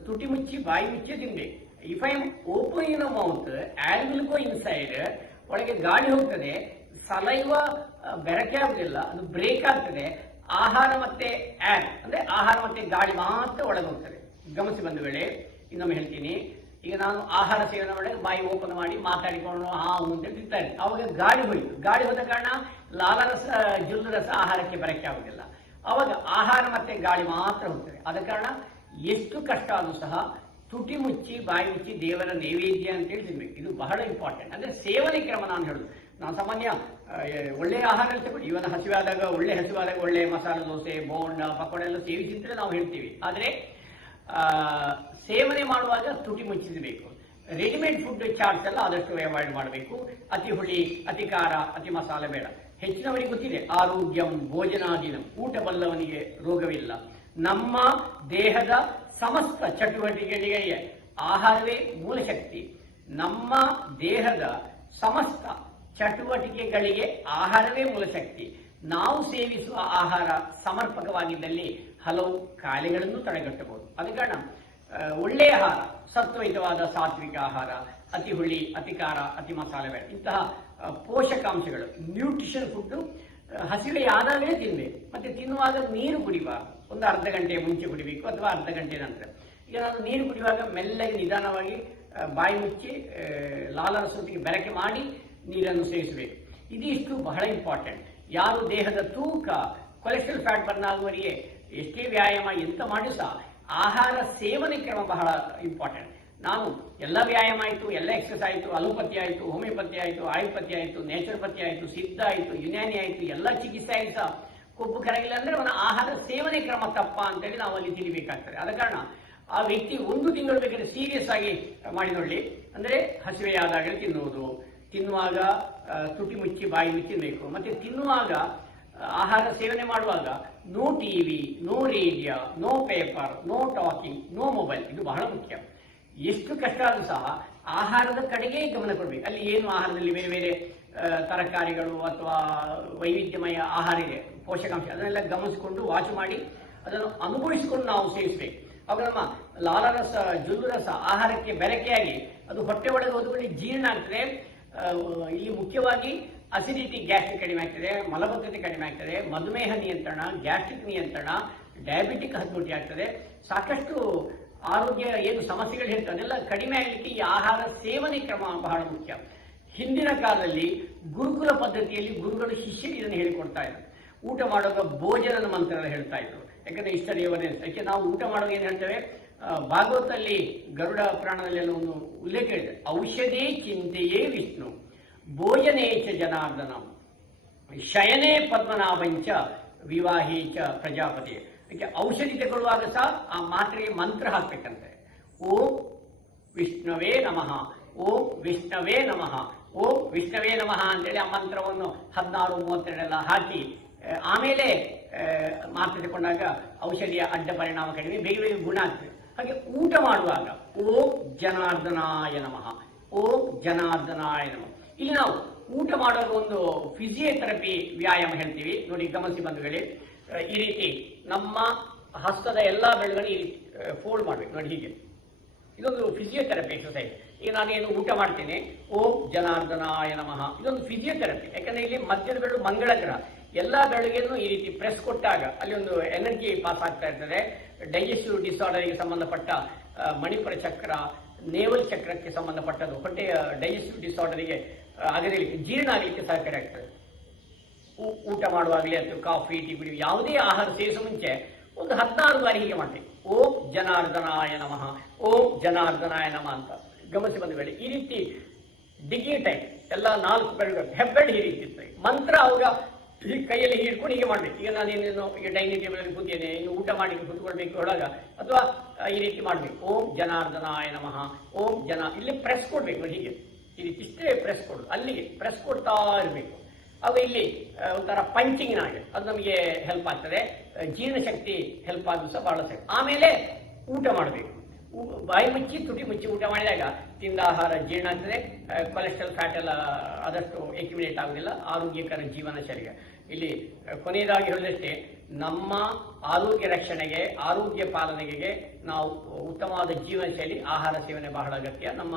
ತುಟಿ ಮುಚ್ಚಿ ಬಾಯಿ ಮುಚ್ಚಿ ತಿನ್ಬೇಕು. If I am open in mouth, air will go inside, ಒಳಗೆ ಗಾಳಿ ಹೋಗ್ತದೆ, ಸಲೈವ ಬೆರಕೆ ಆಗುದಿಲ್ಲ, ಅದು ಬ್ರೇಕ್ ಆಗ್ತದೆ. ಆಹಾರ ಮತ್ತೆ ಏರ್ ಅಂದ್ರೆ ಆಹಾರ ಮತ್ತೆ ಗಾಳಿ ಮಾತ್ರ ಒಳಗೆ ಹೋಗ್ತದೆ. ಗಮನಿಸಿ ಬಂದ ವೇಳೆ ಇನ್ನೊಮ್ಮೆ ಹೇಳ್ತೀನಿ. ಈಗ ನಾನು ಆಹಾರ ಸೇವನೆ ಮಾಡಿ ಬಾಯಿ ಓಪನ್ ಮಾಡಿ ಮಾತಾಡಿಕೊಂಡು ಅಂತ ತಿಂತಾ ಇದ್ದೆ, ಅವಾಗ ಗಾಳಿ ಹೋಯಿತು. ಗಾಳಿ ಹೋದ ಕಾರಣ ಲಾಲಾರಸ, ಜೊಲ್ಲು ರಸ ಆಹಾರಕ್ಕೆ ಬೆರಕೆ ಆಗುದಿಲ್ಲ. ಅವಾಗ ಆಹಾರ ಮತ್ತೆ ಗಾಳಿ ಮಾತ್ರ ಹೋಗ್ತದೆ. ಆದ ಕಾರಣ ಎಷ್ಟು ಕಷ್ಟ ಆದರೂ ಸಹ ತುಟಿ ಮುಚ್ಚಿ ಬಾಯಿ ಮುಚ್ಚಿ ದೇವರ ನೈವೇದ್ಯ ಅಂತೇಳಿ ತಿನ್ಬೇಕು. ಇದು ಬಹಳ ಇಂಪಾರ್ಟೆಂಟ್. ಅಂದ್ರೆ ಸೇವನೆ ಕ್ರಮ ನಾನು ಹೇಳುದು. ನಾವು ಸಾಮಾನ್ಯ ಒಳ್ಳೆಯ ಆಹಾರ ತಗೊಳ್ಳಿ, ಇವನ ಹಸಿವಾದಾಗ ಒಳ್ಳೆ ಮಸಾಲೆ ದೋಸೆ, ಬೋಂಡ, ಪಕೋಡ ಎಲ್ಲ ಸೇವಿಸಿದ್ರೆ ನಾವು ಹೇಳ್ತೀವಿ. ಆದರೆ ಸೇವನೆ ಮಾಡುವಾಗ ತುಟಿ ಮುಚ್ಚಿಸಬೇಕು. ರೆಡಿಮೇಡ್ ಫುಡ್ ಚಾಟ್ಸ್ ಎಲ್ಲ ಆದಷ್ಟು ಅವಾಯ್ಡ್ ಮಾಡಬೇಕು. ಅತಿ ಹುಳಿ, ಅತಿ ಖಾರ, ಅತಿ ಮಸಾಲೆ ಬೇಡ. ಹೆಚ್ಚಿನವರಿಗೆ ಗೊತ್ತಿದೆ, ಆರೋಗ್ಯಂ ಭೋಜನಾದಿನಂ, ಊಟ ಬಲ್ಲವನಿಗೆ ರೋಗವಿಲ್ಲ. ನಮ್ಮ ದೇಹದ ಸಮಸ್ತ ಚಟುವಟಿಕೆಗಳಿಗೆ ಆಹಾರವೇ ಮೂಲ ಶಕ್ತಿ. ನಮ್ಮ ದೇಹದ ಸಮಸ್ತ ಚಟುವಟಿಕೆಗಳಿಗೆ ಆಹಾರವೇ ಮೂಲ ಶಕ್ತಿ. ನಾವು ಸೇವಿಸುವ ಆಹಾರ ಸಮರ್ಪಕವಾಗಿದ್ದಲ್ಲಿ ಹಲವು ಕಾಯಿಲೆಗಳನ್ನು ತಡೆಗಟ್ಟಬಹುದು. ಅದ ಕಾರಣ ಒಳ್ಳೆಯ ಆಹಾರ, ಸತ್ವಯುತವಾದ ಸಾತ್ವಿಕ ಆಹಾರ, ಅತಿ ಹುಳಿ, ಅತಿ ಖಾರ, ಅತಿ ಮಸಾಲೆ ಬೇಡ. ಇಂತಹ ಪೋಷಕಾಂಶಗಳು, ನ್ಯೂಟ್ರಿಷನ್ ಫುಡ್ ಹಸಿವೆಯಾದಾಗಲೇ ತಿನ್ನಬೇಕು. ಮತ್ತೆ ತಿನ್ನುವಾಗ ನೀರು ಕುಡಿಬಾರದು. ಒಂದು ಅರ್ಧ ಗಂಟೆ ಮುಂಚೆ ಕುಡಿಬೇಕು ಅಥವಾ ಅರ್ಧ ಗಂಟೆ ನಂತರ. ಈಗ ನಾನು ನೀರು ಕುಡಿಯುವಾಗ ಮೆಲ್ಲಗೆ ನಿಧಾನವಾಗಿ ಬಾಯಿ ಮುಚ್ಚಿ ಲಾಲಾರಸೊತ್ತಿಗೆ ಬೆರಕೆ ಮಾಡಿ ನೀರನ್ನು ಸೇವಿಸಬೇಕು. ಇದಿಷ್ಟು ಬಹಳ ಇಂಪಾರ್ಟೆಂಟ್. ಯಾರು ದೇಹದ ತೂಕ, ಕೊಲೆಸ್ಟ್ರಾಲ್ ಫ್ಯಾಟ್ ಬರ್ನ್ ಆಗುವವರಿಗೆ ಎಷ್ಟೇ ವ್ಯಾಯಾಮ ಎಂತ ಮಾಡಿ ಸಹ ಆಹಾರ ಸೇವನೆ ಕ್ರಮ ಬಹಳ ಇಂಪಾರ್ಟೆಂಟ್. ನಾನು ಎಲ್ಲ ವ್ಯಾಯಾಮ ಆಯಿತು, ಎಲ್ಲ ಎಕ್ಸರ್ಸೈಸ್ ಆಯಿತು, ಅಲೋಪತಿ ಆಯಿತು, ಹೋಮಿಯೋಪತಿ ಆಯಿತು, ಆಯುರ್ಪತಿ ಆಯಿತು, ನೇಚುರೋಪತಿ ಆಯಿತು, ಸಿದ್ಧ ಆಯಿತು, ಯುನಾನಿ ಆಯಿತು, ಎಲ್ಲ ಚಿಕಿತ್ಸೆ ಆಯಿತು ಸಹ ಕೊಬ್ಬು ಕರಗಿಲ್ಲ ಅಂದ್ರೆ ಅವನ ಆಹಾರ ಸೇವನೆ ಕ್ರಮ ತಪ್ಪ ಅಂತೇಳಿ ನಾವು ಅಲ್ಲಿ ತಿಳಿಬೇಕಾಗ್ತದೆ. ಆದ ಕಾರಣ ಆ ವ್ಯಕ್ತಿ 1 ತಿಂಗಳು ಬೇಕಾದ್ರೆ ಸೀರಿಯಸ್ ಆಗಿ ಮಾಡಿ ನೋಡಿ. ಅಂದರೆ ಹಸಿವೆಯಾದಾಗಲೇ ತಿನ್ನುವುದು, ತಿನ್ನುವಾಗ ತುಟಿ ಮುಚ್ಚಿ ಬಾಯಿ ಮುಚ್ಚಬೇಕು. ಮತ್ತೆ ತಿನ್ನುವಾಗ ಆಹಾರ ಸೇವನೆ ಮಾಡುವಾಗ no TV, no radio, no paper, no talking, no mobile. ಇದು ಬಹಳ ಮುಖ್ಯ. ಎಷ್ಟು ಕಷ್ಟ ಆದರೂ ಸಹ ಆಹಾರದ ಕಡೆಗೆ ಗಮನ ಕೊಡಬೇಕು. ಅಲ್ಲಿ ಏನು ಆಹಾರದಲ್ಲಿ ಬೇರೆ ಬೇರೆ ತರಕಾರಿಗಳು ಅಥವಾ ವೈವಿಧ್ಯಮಯ ಆಹಾರ ಇದೆ, ಪೋಷಕಾಂಶ, ಅದನ್ನೆಲ್ಲ ಗಮನಿಸಿಕೊಂಡು ವಾಚ್ ಮಾಡಿ ಅದನ್ನು ಅನುಭವಿಸಿಕೊಂಡು ನಾವು ಸೇವಿಸಬೇಕು. ಆಗ ನಮ್ಮ ಲಾಲಾರಸ, ಜೊಲ್ಲು ರಸ ಆಹಾರಕ್ಕೆ ಬೆರಕೆಯಾಗಿ ಅದು ಹೊಟ್ಟೆ ಒಳಗೆ ಹೋದ್ಕೊಳ್ಳಿ ಜೀರ್ಣ ಆಗ್ತದೆ. ಇಲ್ಲಿ ಮುಖ್ಯವಾಗಿ ಅಸಿಡಿಟಿ ಗ್ಯಾಸ್ಟ್ರಿಕ್ ಕಡಿಮೆ ಆಗ್ತದೆ, ಮಲಬದ್ಧತೆ ಕಡಿಮೆ ಆಗ್ತದೆ, ಮಧುಮೇಹ ನಿಯಂತ್ರಣ, ಗ್ಯಾಸ್ಟ್ರಿಕ್ ನಿಯಂತ್ರಣ, ಡಯಾಬಿಟಿಕ್ ಹತೋಟಿ ಆಗ್ತದೆ. ಸಾಕಷ್ಟು ಆರೋಗ್ಯ ಏನು ಸಮಸ್ಯೆಗಳು ಹೇಳ್ತಾರೆ ಅದೆಲ್ಲ ಕಡಿಮೆ ಆಗಲಿಕ್ಕೆ ಈ ಆಹಾರ ಸೇವನೆ ಕ್ರಮ ಬಹಳ ಮುಖ್ಯ. ಹಿಂದಿನ ಕಾಲದಲ್ಲಿ ಗುರುಕುಲ ಪದ್ಧತಿಯಲ್ಲಿ ಗುರುಗಳು ಶಿಷ್ಯರಿಗೆ ಇದನ್ನು ಹೇಳಿಕೊಡ್ತಾ ಇದ್ರು. ಊಟ ಮಾಡುವಾಗ ಭೋಜನದ ಮಂತ್ರ ಹೇಳ್ತಾ ಇದ್ರು. ಯಾಕಂದ್ರೆ ಇಷ್ಟ ದೇವನೇ ಯಾಕೆ ನಾವು ಊಟ ಮಾಡುವಾಗ ಏನು ಹೇಳ್ತೇವೆ, ಭಾಗವತಲ್ಲಿ ಗರುಡ ಪುರಾಣದಲ್ಲಿ ಒಂದು ಉಲ್ಲೇಖ ಇದೆ, ಔಷಧೇ ಚಿಂತೆಯೇ ವಿಷ್ಣು ಭೋಜನೇಚ ಜನಾರ್ದನ ಶಯನೇ ಪದ್ಮನಾಭಂಚ ವಿವಾಹೇ ಚ ಪ್ರಜಾಪತಿ. ಯಾಕೆ ಔಷಧಿ ತಗೊಳ್ಳುವಾಗ ಸಹ ಆ ಮಾತ್ರೆಗೆ ಮಂತ್ರ ಹಾಕ್ಬೇಕಂತೆ. ಓಂ ವಿಷ್ಣುವೇ ನಮಃ, ಓಂ ವಿಷ್ಣುವೇ ನಮಃ, ಓಂ ವಿಷ್ಣುವೇ ನಮಃ ಅಂತೇಳಿ ಆ ಮಂತ್ರವನ್ನು 16, 32 ಹಾಕಿ ಆಮೇಲೆ ಮಾತ್ರೆ ತಗೊಂಡಾಗ ಔಷಧಿಯ ಅಡ್ಡ ಪರಿಣಾಮ ಕಡಿಮೆ, ಬೇಗ ಬೇಗ ಗುಣ ಆಗ್ತದೆ. ಹಾಗೆ ಊಟ ಮಾಡುವಾಗ ಓಂ ಜನಾರ್ದನಾಯ ನಮಃ, ಓಂ ಜನಾರ್ದನಾಯ ನಮಃ. ಇಲ್ಲಿ ನಾವು ಊಟ ಮಾಡುವಾಗ ಒಂದು ಫಿಸಿಯೋಥೆರಪಿ ವ್ಯಾಯಾಮ ಹೇಳ್ತೀವಿ ನೋಡಿ, ಗಮನಿಸಿ ಬಂಧುಗಳೇ. ಈ ರೀತಿ ನಮ್ಮ ಹಸ್ತದ ಎಲ್ಲಾ ಬೆರಳುಗಳನ್ನು ಈ ರೀತಿ ಫೋಲ್ಡ್ ಮಾಡಬೇಕು ನೋಡಿ, ಹೀಗೆ. ಇದೊಂದು ಫಿಸಿಯೋಥೆರಪಿ ಎಕ್ಸರ್ಸೈಸ್. ಈಗ ನಾನೇನು ಊಟ ಮಾಡ್ತೇನೆ, ಓಂ ಜನಾರ್ದನಾಯ ನಮಃ, ಇದೊಂದು ಫಿಸಿಯೋಥೆರಪಿ. ಯಾಕಂದ್ರೆ ಇಲ್ಲಿ ಮಧ್ಯದ ಬೆರಳು ಮಂಗಳ ಗ್ರಹ, ಎಲ್ಲಾ ಬೆರಳಿಗೆಯನ್ನು ಈ ರೀತಿ ಪ್ರೆಸ್ ಕೊಟ್ಟಾಗ ಅಲ್ಲಿ ಒಂದು ಎನರ್ಜಿ ಪಾಸ್ ಆಗ್ತಾ ಇರ್ತದೆ. ಡೈಜೆಸ್ಟಿವ್ ಡಿಸಾರ್ಡರ್ಗೆ ಸಂಬಂಧಪಟ್ಟ ಮಣಿಪುರ ಚಕ್ರ, ನೇವಲ್ ಚಕ್ರಕ್ಕೆ ಸಂಬಂಧಪಟ್ಟದ್ದು, ಹೊಟ್ಟೆಯ ಡೈಜೆಸ್ಟಿವ್ ಡಿಸಾರ್ಡರ್ಗೆ ಆಗಲಿಕ್ಕೆ, ಜೀರ್ಣ ಆಗಲಿಕ್ಕೆ ಸಹಕಾರಿ ಆಗ್ತದೆ. ಊಟ ಮಾಡುವಾಗಲೇ ಅಥವಾ ಕಾಫಿ ಟೀ ಕುಡಿ ಯಾವುದೇ ಆಹಾರ ಸೇವಿಸುವ ಮುಂಚೆ ಒಂದು 16 ಬಾರಿ ಹೀಗೆ ಮಾಡ್ತೀವಿ, ಓಂ ಜನಾರ್ದನಾಯ ನಮಃ, ಓಂ ಜನಾರ್ದನಾಯ ನಮಃ ಅಂತ ಗಮನಿಸಿ ಬಂದ ಈ ರೀತಿ ಡಿಗ್ಗಿ ಟೈಮ್ ಎಲ್ಲ 4 ಬೆರಳುಗಳು ಹೆಬ್ಬೆರಳು ಈ ರೀತಿ ಇರ್ತದೆ. ಮಂತ್ರ ಅವಾಗ ಈ ಕೈಯಲ್ಲಿ ಹಿಡ್ಕೊಂಡು ಹೀಗೆ ಮಾಡ್ಬೇಕು. ಈಗ ನಾನೇನು ಈಗ ಡೈನಿಂಗ್ ಟೇಬಲ್ ಅಲ್ಲಿ ಕೂತೇನೆ, ಇನ್ನು ಊಟ ಮಾಡಿ ಕೂತ್ಕೊಳ್ಬೇಕು ಒಳಗ, ಅಥವಾ ಈ ರೀತಿ ಮಾಡ್ಬೇಕು, ಓಂ ಜನಾರ್ದನಾಯ ನಮಃ, ಓಂ ಇಲ್ಲಿ ಪ್ರೆಸ್ ಕೊಡ್ಬೇಕು ಹೀಗೆ, ಈ ರೀತಿ ಇಷ್ಟೇ ಪ್ರೆಸ್ ಕೊಡು, ಅಲ್ಲಿಗೆ ಪ್ರೆಸ್ ಕೊಡ್ತಾ ಇರಬೇಕು. ಅದು ಇಲ್ಲಿ ಒಂಥರ ಪಂಚಿಂಗ್ ಹಾಗೆ, ಅದು ನಮಗೆ ಹೆಲ್ಪ್ ಆಗ್ತದೆ. ಜೀರ್ಣಶಕ್ತಿ ಹೆಲ್ಪ್ ಆದ್ರೂ ಸಹ ಬಹಳ ಸರಿ. ಆಮೇಲೆ ಊಟ ಮಾಡಬೇಕು, ಬಾಯಿ ಮುಚ್ಚಿ ತುಟಿ ಮುಚ್ಚಿ ಊಟ ಮಾಡಿದಾಗ ತಿಂದ ಆಹಾರ ಜೀರ್ಣ ಆಗ್ತದೆ, ಕೊಲೆಸ್ಟ್ರಾಲ್ ಫ್ಯಾಟ್ ಎಲ್ಲ ಆದಷ್ಟು ಎಕ್ಯುಮಿಲೇಟ್ ಆಗುದಿಲ್ಲ, ಆರೋಗ್ಯಕರ ಜೀವನ ಶೈಲಿಗೆ. ಇಲ್ಲಿ ಕೊನೆಯದಾಗಿ ಹೇಳಿದಷ್ಟೇ, ನಮ್ಮ ಆರೋಗ್ಯ ರಕ್ಷಣೆಗೆ, ಆರೋಗ್ಯ ಪಾಲನೆಗೆ ನಾವು ಉತ್ತಮವಾದ ಜೀವನ ಶೈಲಿ, ಆಹಾರ ಸೇವನೆ ಬಹಳ ಅಗತ್ಯ. ನಮ್ಮ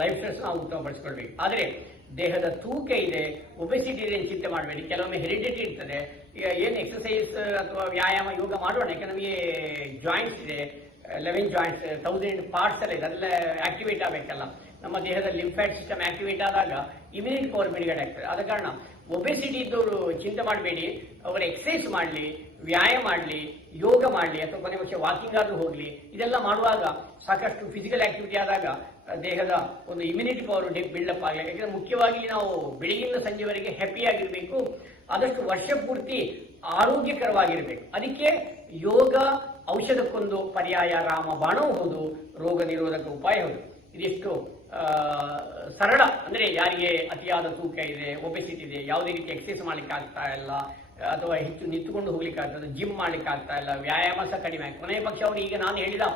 ಲೈಫ್ ಸ್ಟೈಲ್ಸ್ ನಾವು ಉತ್ತಮಪಡಿಸ್ಕೊಳ್ಬೇಕು. ಆದರೆ ದೇಹದ ತೂಕ ಇದೆ, ಒಬೆಸಿಟಿ ಇದೆ ಚಿಂತೆ ಮಾಡಬೇಡಿ. ಕೆಲವೊಮ್ಮೆ ಹೆರಿಡಿಟಿ ಇರ್ತದೆ. ಈಗ ಏನು ಎಕ್ಸರ್ಸೈಸ್ ಅಥವಾ ವ್ಯಾಯಾಮ ಯೋಗ ಮಾಡೋಣ, ಯಾಕೆ ನಮಗೆ ಜಾಯಿಂಟ್ಸ್ ಇದೆ, 11 ಜಾಯಿಂಟ್ಸ್, 1000 ಪಾರ್ಟ್ಸ್ ಎಲ್ಲ ಇದೆ, ಅದೆಲ್ಲ ಆಕ್ಟಿವೇಟ್ ಆಗಬೇಕಲ್ಲ. ನಮ್ಮ ದೇಹದ ಲಿಂಫ್ಯಾಟ್ ಸಿಸ್ಟಮ್ ಆಕ್ಟಿವೇಟ್ ಆದಾಗ ಇಮ್ಯುನಿಟಿ ಪವರ್ ಬಿಡುಗಡೆ ಆಗ್ತದೆ. ಆದ ಕಾರಣ ಒಬೆಸಿಟಿ ಇದ್ದವರು ಚಿಂತೆ ಮಾಡಬೇಡಿ, ಅವರು ಎಕ್ಸರ್ಸೈಸ್ ಮಾಡಲಿ, ವ್ಯಾಯಾಮ ಮಾಡಲಿ, ಯೋಗ ಮಾಡಲಿ, ಅಥವಾ ಕೊನೆ ಪಕ್ಷ ವಾಕಿಂಗ್ ಆದ್ರೂ ಹೋಗಲಿ. ಇದೆಲ್ಲ ಮಾಡುವಾಗ ಸಾಕಷ್ಟು ಫಿಸಿಕಲ್ ಆಕ್ಟಿವಿಟಿ ಆದಾಗ ದೇಹದ ಒಂದು ಇಮ್ಯುನಿಟಿ ಪವರ್ ಬಿಲ್ಡಪ್ ಆಗಲಿ. ಯಾಕಂದ್ರೆ ಮುಖ್ಯವಾಗಿ ನಾವು ಬೆಳಗಿನ ಸಂಜೆವರೆಗೆ ಹ್ಯಾಪಿಯಾಗಿರಬೇಕು, ಆದಷ್ಟು ವರ್ಷ ಪೂರ್ತಿ ಆರೋಗ್ಯಕರವಾಗಿರಬೇಕು. ಅದಕ್ಕೆ ಯೋಗ ಔಷಧಕ್ಕೊಂದು ಪರ್ಯಾಯ, ರಾಮ ಬಾಣವೂ ಹೌದು, ರೋಗ ನಿರೋಧಕ ಉಪಾಯ ಹೌದು. ಇದಿಷ್ಟು ಸರಳ. ಅಂದ್ರೆ ಯಾರಿಗೆ ಅತಿಯಾದ ತೂಕ ಇದೆ, ಒಬೆಸಿಟಿ ಇದೆ, ಯಾವುದೇ ರೀತಿ ಎಕ್ಸರ್ಸೈಸ್ ಮಾಡ್ಲಿಕ್ಕೆ ಆಗ್ತಾ ಇಲ್ಲ, ಅಥವಾ ಹೆಚ್ಚು ನಿಂತುಕೊಂಡು ಹೋಗ್ಲಿಕ್ಕೆ ಆಗ್ತದೆ, ಜಿಮ್ ಮಾಡ್ಲಿಕ್ಕೆ ಆಗ್ತಾ ಇಲ್ಲ, ವ್ಯಾಯಾಮ ಸಹ ಕಡಿಮೆ ಆಗಿದೆ, ಕೊನೆಯ ಪಕ್ಷ ಅವರು ಈಗ ನಾನು ಹೇಳಿದ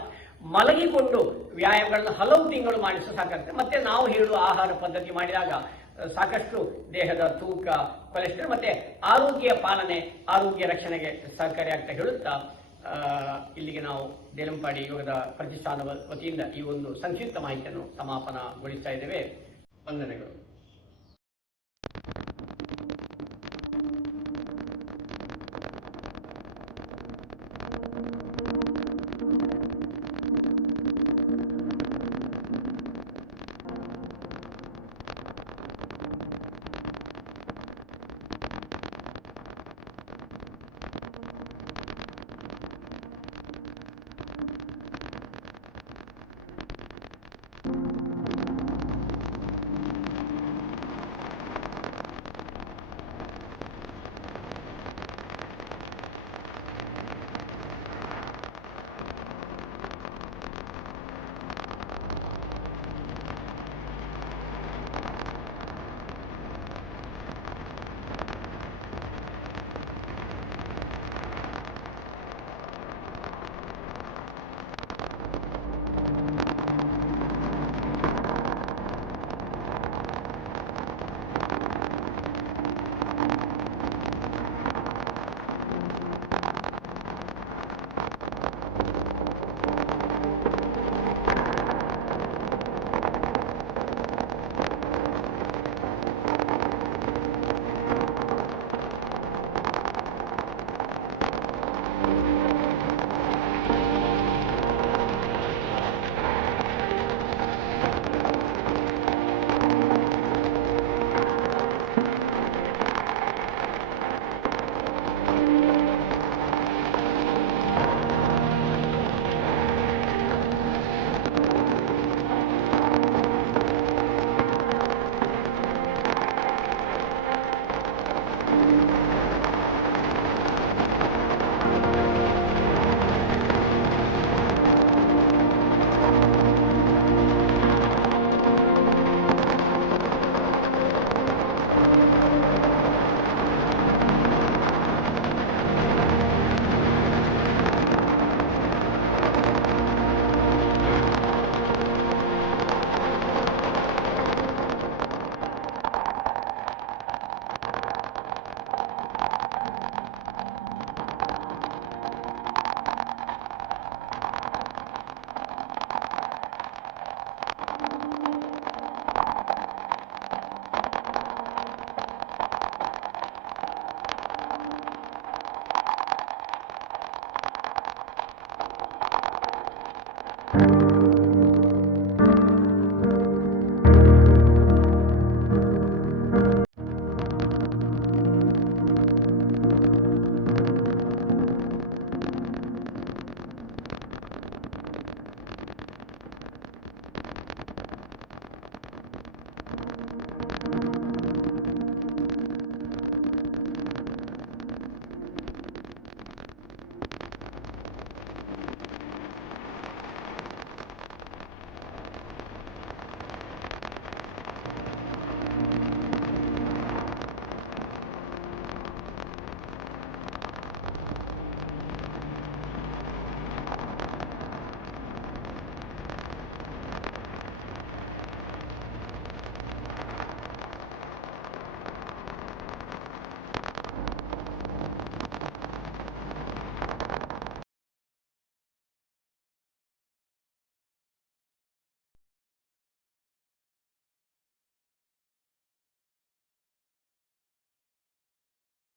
ಮಲಗಿಕೊಂಡು ವ್ಯಾಯಾಮಗಳನ್ನ ಹಲವು ತಿಂಗಳು ಮಾಡಿಸೋ ಸಾಕಾಗ್ತದೆ. ಮತ್ತೆ ನಾವು ಹೇಳುವ ಆಹಾರ ಪದ್ಧತಿ ಮಾಡಿದಾಗ ಸಾಕಷ್ಟು ದೇಹದ ತೂಕ, ಕೊಲೆಸ್ಟ್ರಾಲ್ ಮತ್ತೆ ಆರೋಗ್ಯ ಪಾಲನೆ, ಆರೋಗ್ಯ ರಕ್ಷಣೆಗೆ ಸಹಕಾರಿ ಆಗ್ತಾ ಹೇಳುತ್ತಾ ಇಲ್ಲಿಗೆ ನಾವು ದೇಲಂಪಾಡಿ ಯೋಗದ ಪ್ರತಿಷ್ಠಾನದ ವತಿಯಿಂದ ಈ ಒಂದು ಸಂಕ್ಷಿಪ್ತ ಮಾಹಿತಿಯನ್ನು ಸಮಾಪನಗೊಳಿಸ್ತಾ ಇದ್ದೇವೆ. ವಂದನೆಗಳು.